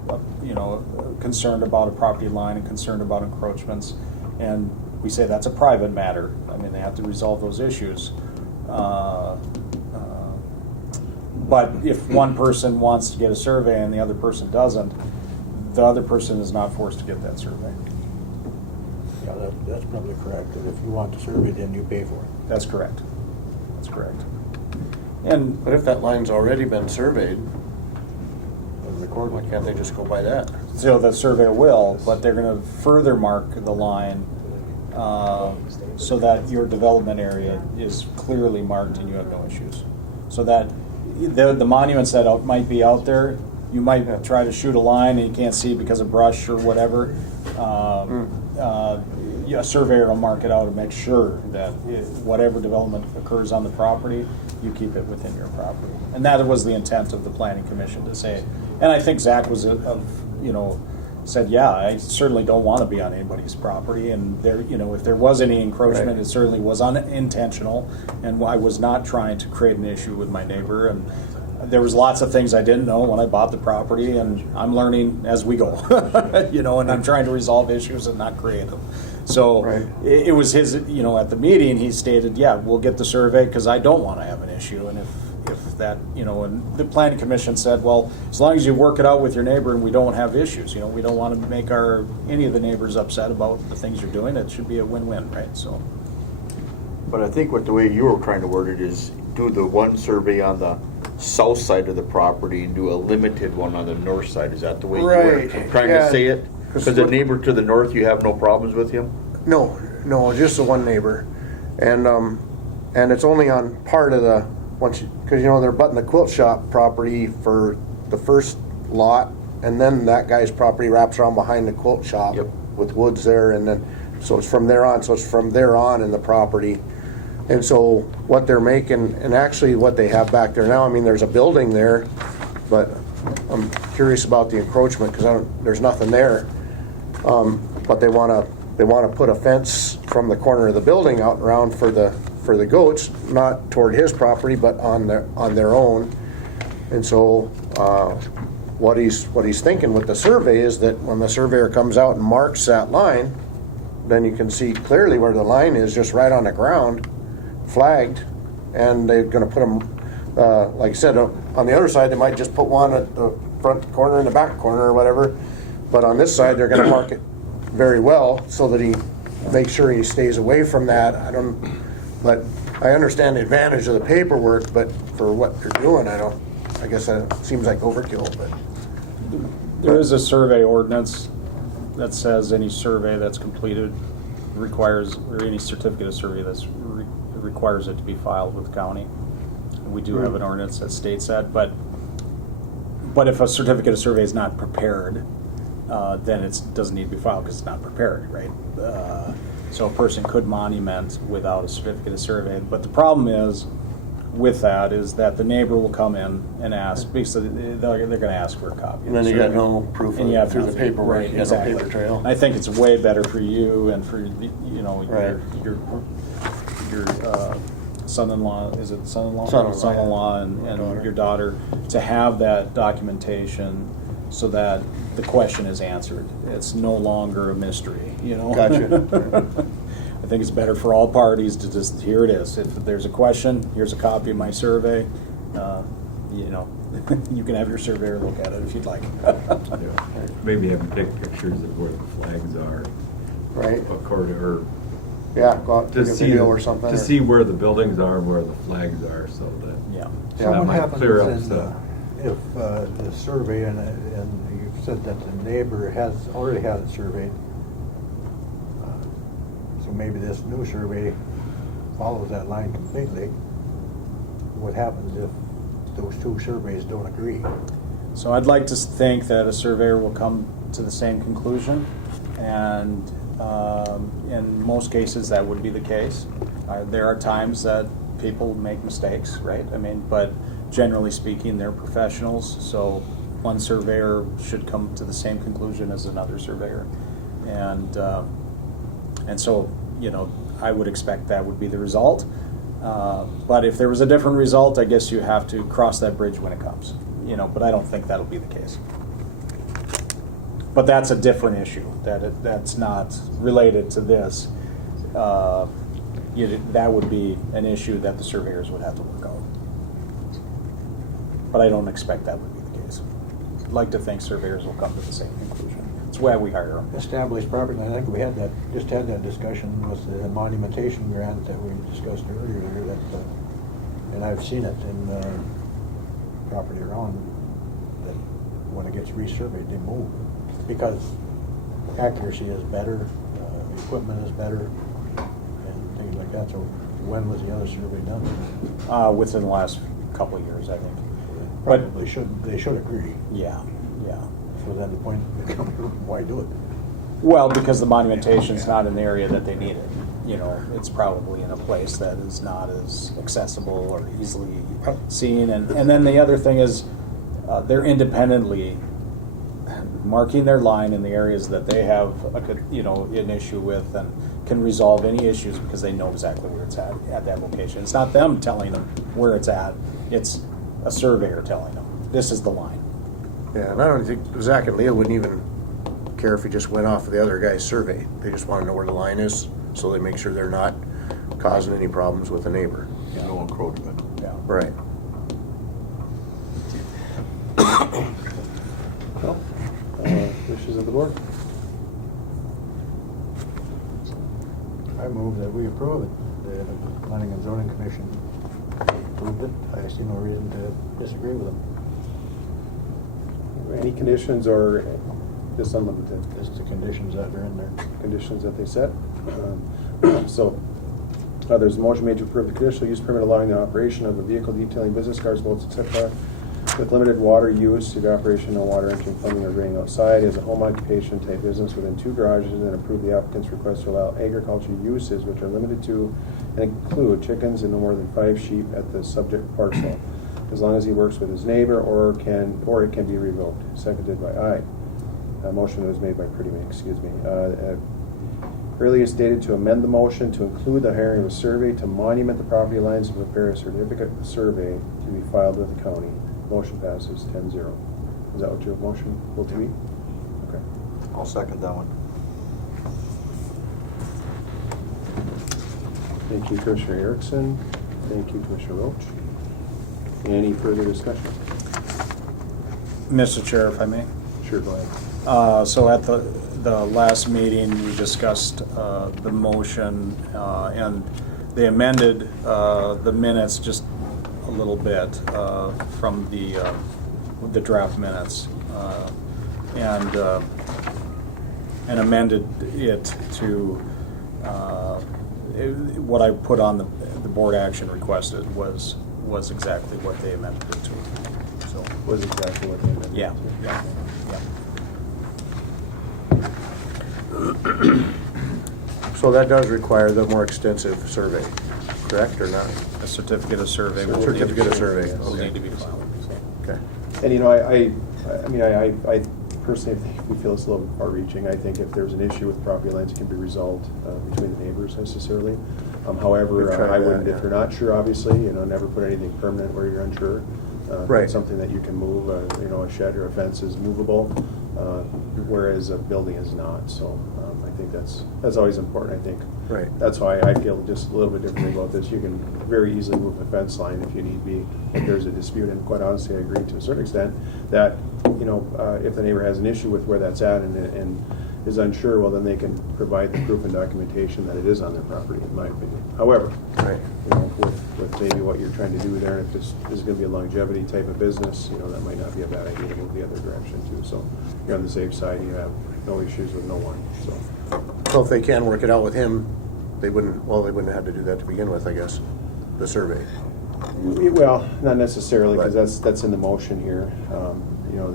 concerned about a property line and concerned about encroachments, and we say that's a private matter. I mean, they have to resolve those issues. But if one person wants to get a survey and the other person doesn't, the other person is not forced to get that survey. Yeah, that's probably correct. And if you want the survey, then you pay for it. That's correct. That's correct. And But if that line's already been surveyed, Record why can't they just go by that? so the surveyor will, but they're going to further mark the line so that your development area is clearly marked and you have no issues. So that the monuments that might be out there, you might try to shoot a line and you can't see because of brush or whatever. A surveyor will mark it out and make sure that whatever development occurs on the property, you keep it within your property. And that was the intent of the planning commission to say. And I think Zach was, said, yeah, I certainly don't want to be on anybody's property. And there, if there was any encroachment, Right. it certainly was unintentional. And I was not trying to create an issue with my neighbor. And there was lots of things I didn't know when I bought the property, and I'm learning as we go, and I'm trying to resolve issues and not create them. So Right. it was his, at the meeting, he stated, yeah, we'll get the survey because I don't want to have an issue. And if that, and the planning commission said, well, as long as you work it out with your neighbor and we don't have issues, we don't want to make any of the neighbors upset about the things you're doing. It should be a win-win, right? So. But I think what the way you were trying to word it is do the one survey on the south side of the property and do a limited one on the north side. Is that the way you were Right, trying yeah. to say it? Because the neighbor to the north, you have no problems with him? No, just the one neighbor. And it's only on part of the, because they're butting the quilt shop property for the first lot, and then that guy's property wraps around behind the quilt shop. Yep. With woods there, and then, so it's from there on in the property. And so what they're making, and actually what they have back there now, there's a building there, but I'm curious about the encroachment because there's nothing there. But they want to put a fence from the corner of the building out around for the goats, not toward his property, but on their own. And so what he's thinking with the survey is that when the surveyor comes out and marks that line, then you can see clearly where the line is, just right on the ground, flagged, and they're going to put them, like I said, on the other side, they might just put one at the front corner and the back corner or whatever, but on this side, they're going to mark it very well so that he makes sure he stays away from that. But I understand the advantage of the paperwork, but for what they're doing, I guess that seems like overkill, but. There is a survey ordinance that says any survey that's completed requires, or any certificate of survey requires it to be filed with the county. We do have an ordinance that states that, but if a certificate of survey is not prepared, then it doesn't need to be filed because it's not prepared, right? So a person could monument without a certificate of survey, but the problem is with that is that the neighbor will come in and ask, because they're going to ask for a copy. And then you got no proof And you have through the nothing. paperwork, Right, you got no exactly. paper trail. I think it's way better for you and for Right. your son-in-law. Is it son-in-law? Son-in-law, Son-in-law My and daughter. your daughter to have that documentation so that the question is answered. It's no longer a mystery. Gotcha. I think it's better for all parties to just, here it is. If there's a question, here's a copy of my survey. You can have your surveyor look at it if you'd like. Maybe have them take pictures of where the flags are, Right, or yeah, go out, to take a see, video or something. to see where the buildings are and where the flags are, so that Yeah. that So what might happens clear up if the survey, and you've said that the neighbor already had it surveyed, so maybe this new survey follows that line completely. What happens if those two surveys don't agree? So I'd like to think that a surveyor will come to the same conclusion, and in most cases that would be the case. There are times that people make mistakes, right? But generally speaking, they're professionals, so one surveyor should come to the same conclusion as another surveyor. And so, I would expect that would be the result. But if there was a different result, I guess you have to cross that bridge when it comes. But I don't think that'll be the case. But that's a different issue. That's not related to this. That would be an issue that the surveyors would have to work out. But I don't expect that would be the case. I'd like to think surveyors will come to the same conclusion. It's why we hire them. Established property, and I think we had that, just had that discussion with the monumentation grant that we discussed earlier, that, and I've seen it in property around, that when it gets resurveyed, they move, because accuracy is better, equipment is better, and things like that. So when was the other survey done? Within the last couple of years, I think. Probably they should agree. Yeah, yeah. So then the point becomes, why do it? Well, because the monumentation's not in the area that they need it. You know, it's probably in a place that is not as accessible or easily seen. And then the other thing is, they're independently marking their line in the areas that they have, an issue with, and can resolve any issues because they know exactly where it's at that location. It's not them telling them where it's at. It's a surveyor telling them, this is the line. Yeah, and I don't think Zach and Leah wouldn't even care if he just went off of the other guy's survey. They just want to know where the line is, so they make sure they're not causing any problems with the neighbor. No encroachment. Yeah. Right. Well, wishes of the board. I move that we approve it. The Planning and Zoning Commission approved it. I see no reason to disagree with them. Any conditions or just unlimited? Just the conditions that are in there. Conditions that they set. There's a motion made to approve the conditional use permit allowing the operation of a vehicle detailing business cars, boats, etc. with limited water use to the operation, no water entering, plumbing, or draining outside as a home occupation type business within 2 garages, and approve the applicant's request to allow agriculture uses which are limited to and include chickens and no more than 5 sheep at the subject parcel, as long as he works with his neighbor or it can be revoked. Seconded by I. Motion was made by Pretty Me, excuse me. Earlier stated to amend the motion to include the hiring of a survey to monument the property lines and prepare a certificate of survey to be filed with the county. Motion passes 10-0. Is that what your motion will be? Okay. I'll second that one. Thank you, Commissioner Erickson. Thank you, Commissioner Roach. Any further discussion? Mr. Chair, if I may. Sure, go ahead. So at the last meeting, we discussed the motion, and they amended the minutes just a little bit from the draft minutes, and amended it to what I put on the board action requested was exactly what they amended it to. So Was exactly what they amended. yeah, to. yeah, yeah. So that does require the more extensive survey, correct, or not? A certificate of survey will Certificate of survey, will okay. need to be filed. So. Okay. And I personally think we feel it's a little bit far-reaching. I think if there's an issue with property lines, it can be resolved between the neighbors necessarily. However, We've tried I that, wouldn't, yeah. if you're not sure, obviously, never put anything permanent where you're unsure. Right. Something that you can move, a shed or a fence is movable, whereas a building is not. So I think that's always important, I think. Right. That's why I feel just a little bit differently about this. You can very easily move the fence line if you need be, if there's a dispute, and quite honestly, I agree to a certain extent that, if the neighbor has an issue with where that's at and is unsure, well, then they can provide the proof and documentation that it is on their property, in my opinion. However, Right. with maybe what you're trying to do there, if this is going to be a longevity type of business, that might not be a bad idea to move the other direction too. So you're on the safe side, you have no issues with no one, so. So if they can work it out with him, they wouldn't have to do that to begin with, I guess, the survey. Well, not necessarily, because But- that's in the motion here,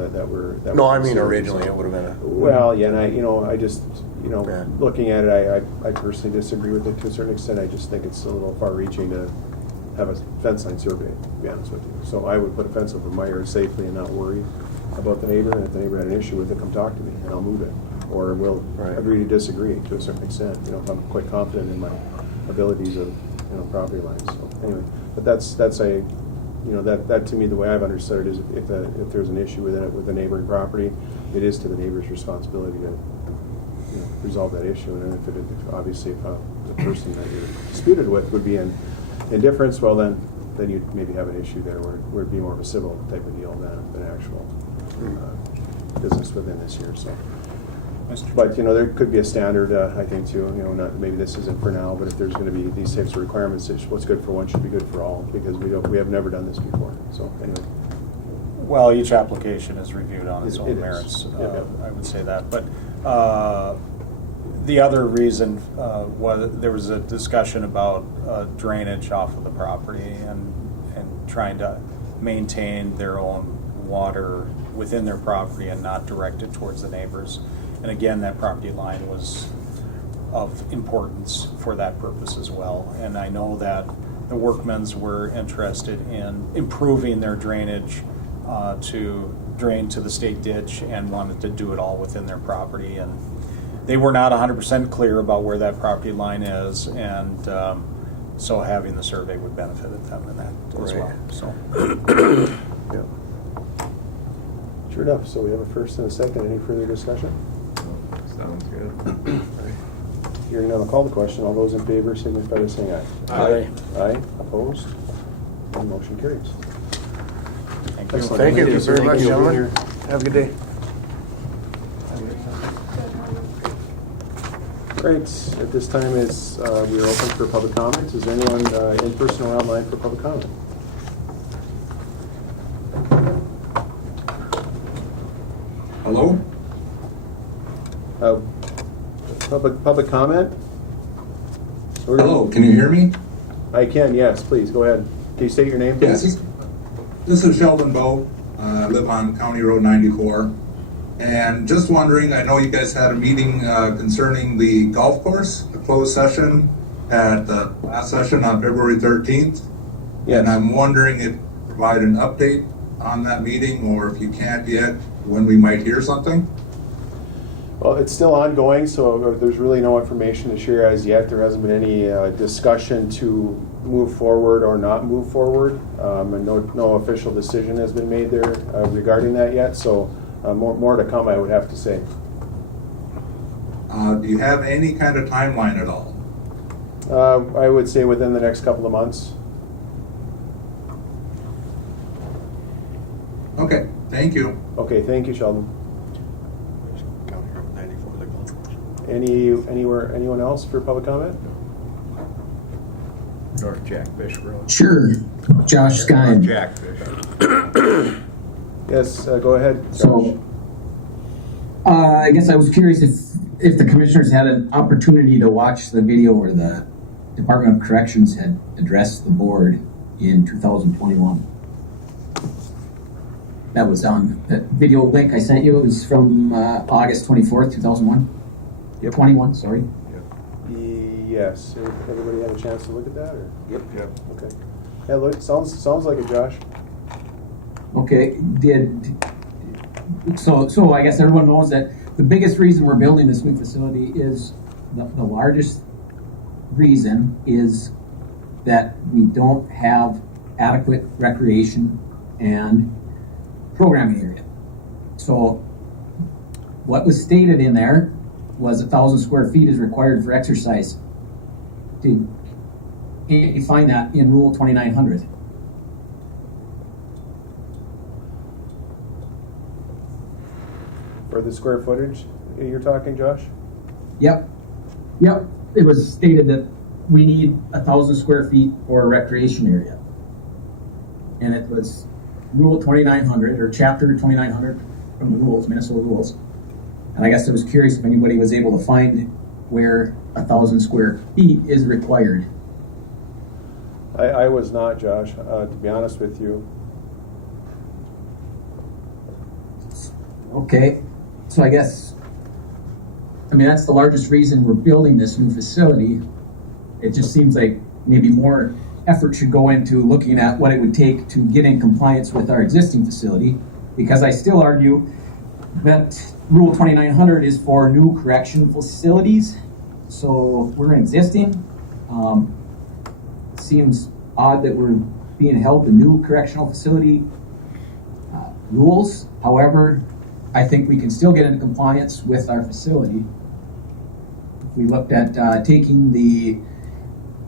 that we're. No, I mean originally it would have been a. Well, yeah, and I just, Yeah. looking at it, I personally disagree with it to a certain extent. I just think it's a little far-reaching to have a fence line survey, to be honest with you. So I would put a fence over my yard safely and not worry about the neighbor, and if the neighbor had an issue with it, come talk to me, and I'll move it. Or we'll Right. agree to disagree to a certain extent, if I'm quite confident in my abilities of, property lines. So anyway, but that's a, that to me, the way I've understood it is if there's an issue with it, with the neighboring property, it is to the neighbor's responsibility to, resolve that issue. And if obviously if the person that you're disputed with would be in indifference, well then, then you'd maybe have an issue there where it'd be more of a civil type of deal than actual business within this year, so. But, there could be a standard, I think, too, not, maybe this isn't for now, but if there's gonna be these types of requirements, what's good for one should be good for all, because we have never done this before, so, anyway. Well, each application is reviewed on its It own is. merits, Yep. I would say that. But the other reason was there was a discussion about drainage off of the property and trying to maintain their own water within their property and not direct it towards the neighbors. And again, that property line was of importance for that purpose as well. And I know that the Workmans were interested in improving their drainage to drain to the state ditch and wanted to do it all within their property. And they were not 100% clear about where that property line is, and so having the survey would benefit them in that as well. So. Yeah. Sure enough, so we have a first and a second. Any further discussion? Sounds good. Hearing none, I'll call the question. All those in favor signify by saying aye. Aye. Aye, opposed? And motion carries. Thank you. Excellent. Thank you very much, Thank you. gentlemen. Have a good day. Great. At this time, we are open for public comments. Is there anyone in person or online for public comment? Hello? Public comment? Hello, can you hear me? I can, yes, please, go ahead. Can you state your name, please? Yes. This is Sheldon Bowe. I live on County Road 94. And just wondering, I know you guys had a meeting concerning the golf course, a closed session at the last session on February 13th. Yes. And I'm wondering if provide an update on that meeting, or if you can't yet, when we might hear something? Well, it's still ongoing, so there's really no information to share as yet. There hasn't been any discussion to move forward or not move forward, and no official decision has been made there regarding that yet. So more to come, I would have to say. Do you have any kind of timeline at all? I would say within the next couple of months. Okay, thank you. Okay, thank you, Sheldon. County Road 94, the golf course. Anyone else for public comment? North Jackfish Road. Sure, Josh Skine. Jackfish. Yes, go ahead, Josh. So, I guess I was curious if the commissioners had an opportunity to watch the video where the Department of Corrections had addressed the board in 2021. That was on the video link I sent you. It was from August 24th, 2001. Yep. 21, sorry. Yes. Everybody had a chance to look at that, or? Yep. Okay. Yeah, look, sounds like it, Josh. Okay, so I guess everyone knows that the biggest reason we're building this new facility is, the largest reason is that we don't have adequate recreation and programming area. So what was stated in there was 1,000 square feet is required for exercise. You find that in Rule 2900. For the square footage you're talking, Josh? Yep. It was stated that we need 1,000 square feet for a recreation area. And it was Rule 2900 or Chapter 2900 from the rules, Minnesota rules. And I guess I was curious if anybody was able to find where 1,000 square feet is required. I was not, Josh, to be honest with you. Okay, so I guess, that's the largest reason we're building this new facility. It just seems like maybe more effort should go into looking at what it would take to get in compliance with our existing facility, because I still argue that Rule 2900 is for new correction facilities. So we're existing. Seems odd that we're being held to new correctional facility rules. However, I think we can still get into compliance with our facility. If we looked at taking the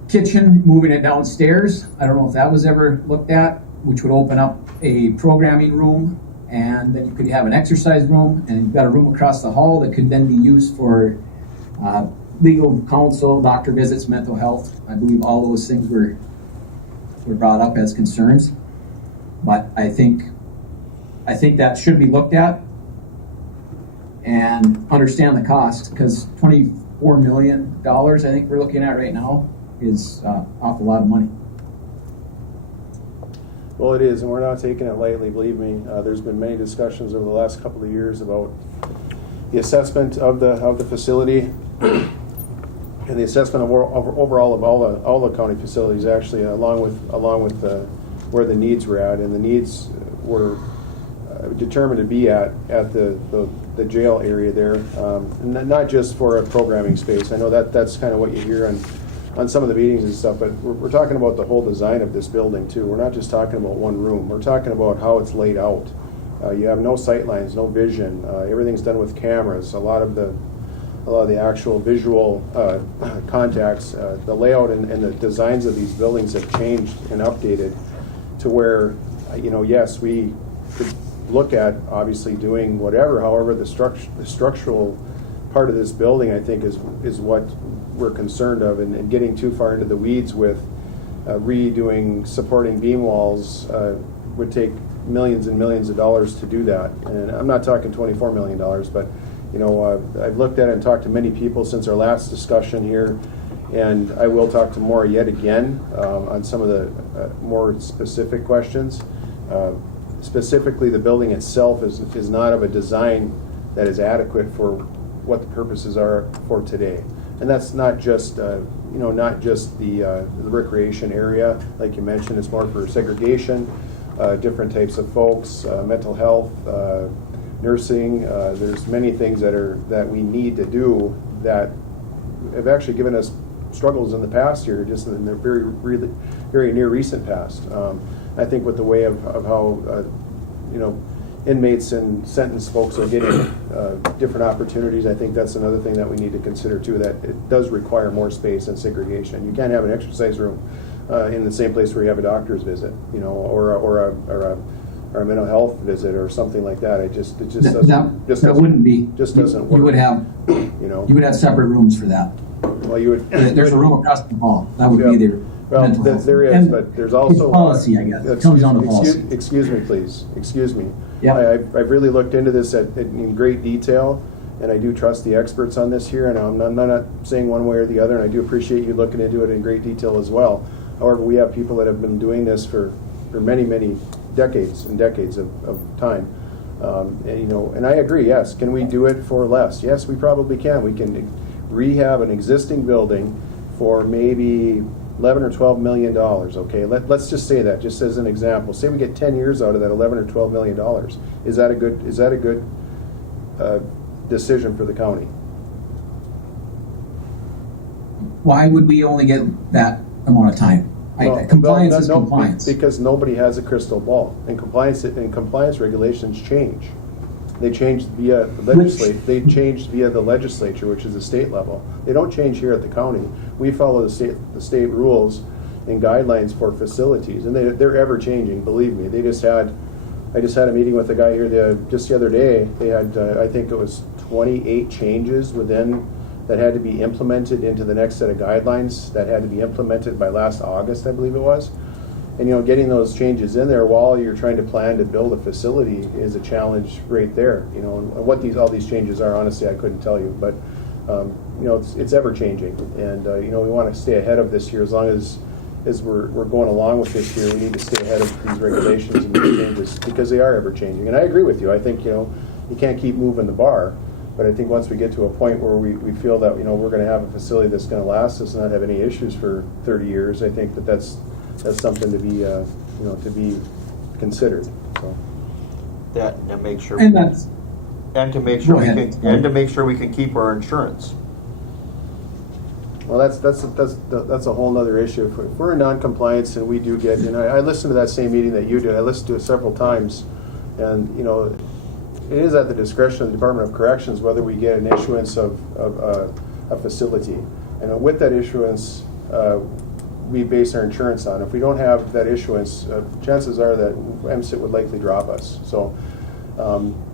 kitchen, moving it downstairs. I don't know if that was ever looked at, which would open up a programming room, and then you could have an exercise room, and you've got a room across the hall that could then be used for legal counsel, doctor visits, mental health. I believe all those things were brought up as concerns. But I think that should be looked at and understand the cost, because $24 million I think we're looking at right now is awful lot of money. Well, it is, and we're not taking it lightly, believe me. There's been many discussions over the last couple of years about the assessment of the facility and the assessment of overall of all the county facilities, actually, along with where the needs were at, and the needs were determined to be at the jail area there, not just for a programming space. I know that's kind of what you hear on some of the meetings and stuff, but we're talking about the whole design of this building too. We're not just talking about one room. We're talking about how it's laid out. You have no sight lines, no vision. Everything's done with cameras. A lot of the actual visual contacts, the layout and the designs of these buildings have changed and updated to where, yes, we could look at obviously doing whatever. However, the structural part of this building, I think, is what we're concerned of, and getting too far into the weeds with redoing supporting beam walls would take millions and millions of dollars to do that. And I'm not talking $24 million, but I've looked at it and talked to many people since our last discussion here, and I will talk to more yet again on some of the more specific questions. Specifically, the building itself is not of a design that is adequate for what the purposes are for today. And that's not just the recreation area, like you mentioned. It's more for segregation, different types of folks, mental health, nursing. There's many things that we need to do that have actually given us struggles in the past here, just in the very near recent past. I think with the way of how inmates and sentenced folks are getting different opportunities, I think that's another thing that we need to consider too, that it does require more space and segregation. You can't have an exercise room in the same place where you have a doctor's visit, or a mental health visit or something like that. It just wouldn't be. Just doesn't work. You would have separate rooms for that. Well, you would. There's a room across the hall. That would be there. Well, there is, but there's also policy, I guess. It comes on the policy. Excuse me, please. Excuse me. Yeah. I've really looked into this in great detail, and I do trust the experts on this here, and I'm not saying one way or the other, and I do appreciate you looking into it in great detail as well. However, we have people that have been doing this for many, many decades and decades of time. And I agree, yes. Can we do it for less? Yes, we probably can. We can rehab an existing building for maybe $11 or $12 million. Okay, let's just say that, just as an example. Say we get 10 years out of that $11 or $12 million. Is that a good decision for the county? Why would we only get that amount of time? Compliance is compliance. Because nobody has a crystal ball, and compliance regulations change. They changed via the legislature, which is the state level. They don't change here at the county. We follow the state rules and guidelines for facilities, and they're ever changing. Believe me. I just had a meeting with a guy here just the other day. They had I think it was 28 changes that had to be implemented into the next set of guidelines that had to be implemented by last August, I believe it was. And getting those changes in there while you're trying to plan to build a facility is a challenge right there. And what all these changes are, honestly, I couldn't tell you. But it's ever changing, and we want to stay ahead of this here. As long as we're going along with this here, we need to stay ahead of these regulations and these changes because they are ever changing. And I agree with you. I think you can't keep moving the bar. But I think once we get to a point where we feel that we're going to have a facility that's going to last us and not have any issues for 30 years, I think that's something to be to be considered. So to make sure we can keep our insurance. Well, that's a whole other issue. If we're in non-compliance and we do get, I listened to that same meeting that you did. I listened to it several times, and it is at the discretion of the Department of Corrections whether we get an issuance of a facility. And with that issuance, we base our insurance on. If we don't have that issuance, chances are that MSIT would likely drop us. So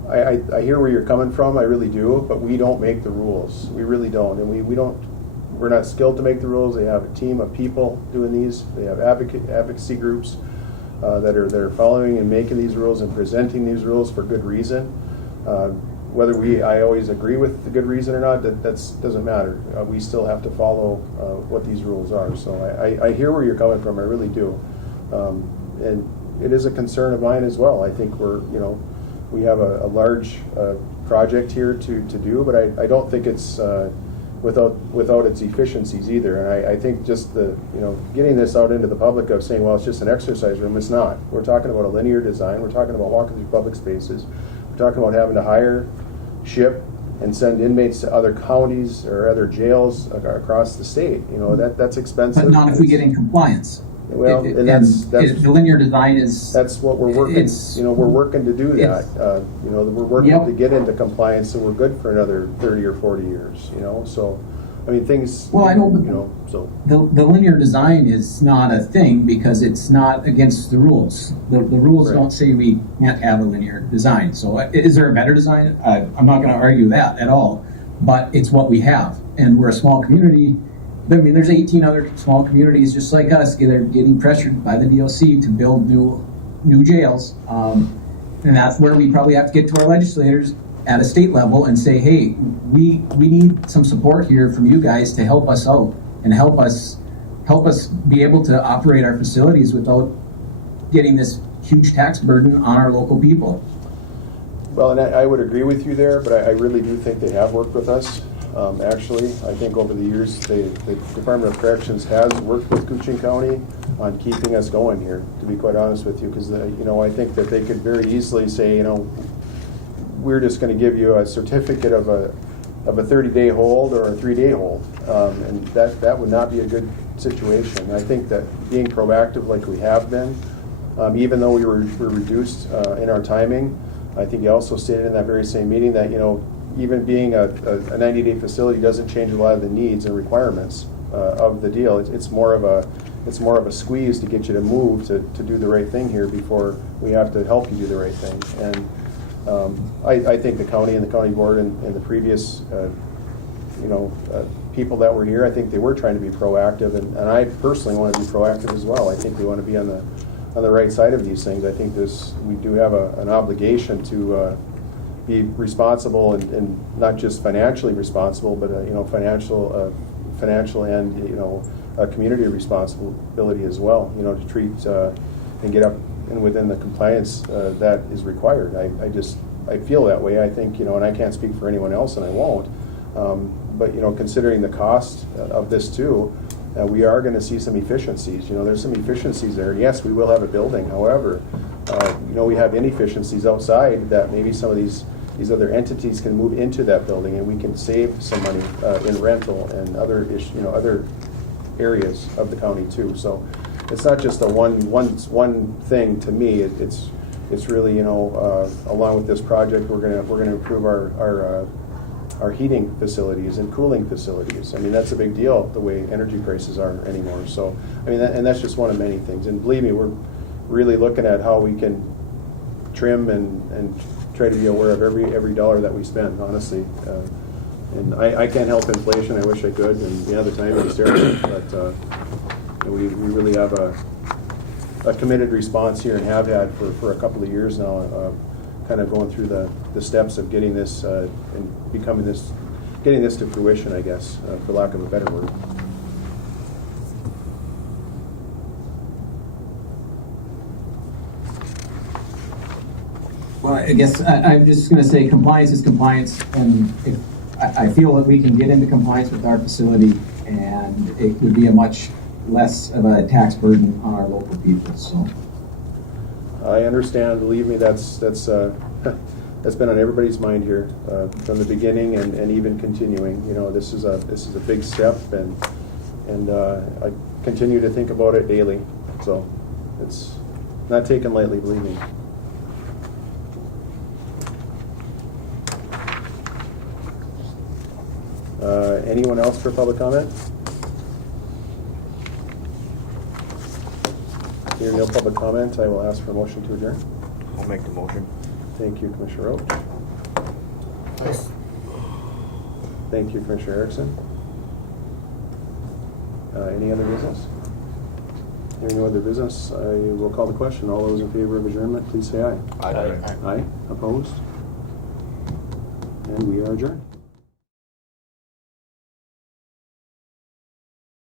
I hear where you're coming from, I really do, but we don't make the rules. We really don't, and we're not skilled to make the rules. They have a team of people doing these. They have advocacy groups that are following and making these rules and presenting these rules for good reason. Whether I always agree with the good reason or not, that doesn't matter. We still have to follow what these rules are. So I hear where you're coming from. I really do, and it is a concern of mine as well. I think we have a large project here to do, but I don't think it's without its efficiencies either. And I think just getting this out into the public of saying, well, it's just an exercise room. It's not. We're talking about a linear design. We're talking about walking through public spaces. We're talking about having to hire, ship, and send inmates to other counties or other jails across the state. That's expensive. But not if we get in compliance. Well, and that's the linear design is. That's what we're working. We're working to do that. We're working to get into compliance, and we're good for another 30 or 40 years. So, I mean, things. Well, I know. So the linear design is not a thing because it's not against the rules. The rules don't say we can't have a linear design. So, is there a better design? I'm not going to argue that at all. But it's what we have, and we're a small community. I mean, there's 18 other small communities just like us that are getting pressured by the DOC to build new jails, and that's where we probably have to get to our legislators at a state level and say, hey, we need some support here from you guys to help us out and help us be able to operate our facilities without getting this huge tax burden on our local people. Well, and I would agree with you there, but I really do think they have worked with us. Actually, I think over the years, the Department of Corrections has worked with Koochiching County on keeping us going here, to be quite honest with you, because I think that they could very easily say, we're just going to give you a certificate of a 30-day hold or a 3-day hold, and that would not be a good situation. I think that being proactive like we have been, even though we were reduced in our timing, I think you also stated in that very same meeting that even being a 90-day facility doesn't change a lot of the needs and requirements of the deal. It's more of a squeeze to get you to move to do the right thing here before we have to help you do the right thing. And I think the county and the county board and the previous people that were here, I think they were trying to be proactive, and I personally want to be proactive as well. I think we want to be on the right side of these things. I think we do have an obligation to be responsible and not just financially responsible, but financial and community responsibility as well. To treat and get up and within the compliance that is required. I feel that way. I think and I can't speak for anyone else, and I won't. But considering the cost of this too, we are going to see some efficiencies. There's some efficiencies there. Yes, we will have a building. However, we have inefficiencies outside that maybe some of these other entities can move into that building, and we can save some money in rental and other other areas of the county too. So it's not just a one thing to me. It's really along with this project, we're gonna improve our heating facilities and cooling facilities. I mean, that's a big deal, the way energy prices are anymore. So, I mean, and that's just one of many things. And believe me, we're really looking at how we can trim and try to be aware of every dollar that we spend, honestly. And I can't help inflation. I wish I could. And the timing is terrible. But we really have a committed response here and have had for a couple of years now. Kind of going through the steps of getting this and getting this to fruition, I guess, for lack of a better word. Well, I guess I'm just going to say compliance is compliance, and if I feel that we can get into compliance with our facility, and it would be a much less of a tax burden on our local people. So I understand. Believe me, that's been on everybody's mind here from the beginning and even continuing. This is a big step, and I continue to think about it daily. So it's not taken lightly, believe me. Anyone else for public comment? Hearing no public comment, I will ask for a motion to adjourn. I'll make the motion. Thank you, Commissioner Roach. Thank you, Commissioner Erickson. Any other business? Hearing no other business, I will call the question. All those in favor of adjournment, please say aye. Aye. Aye. Opposed? And we are adjourned.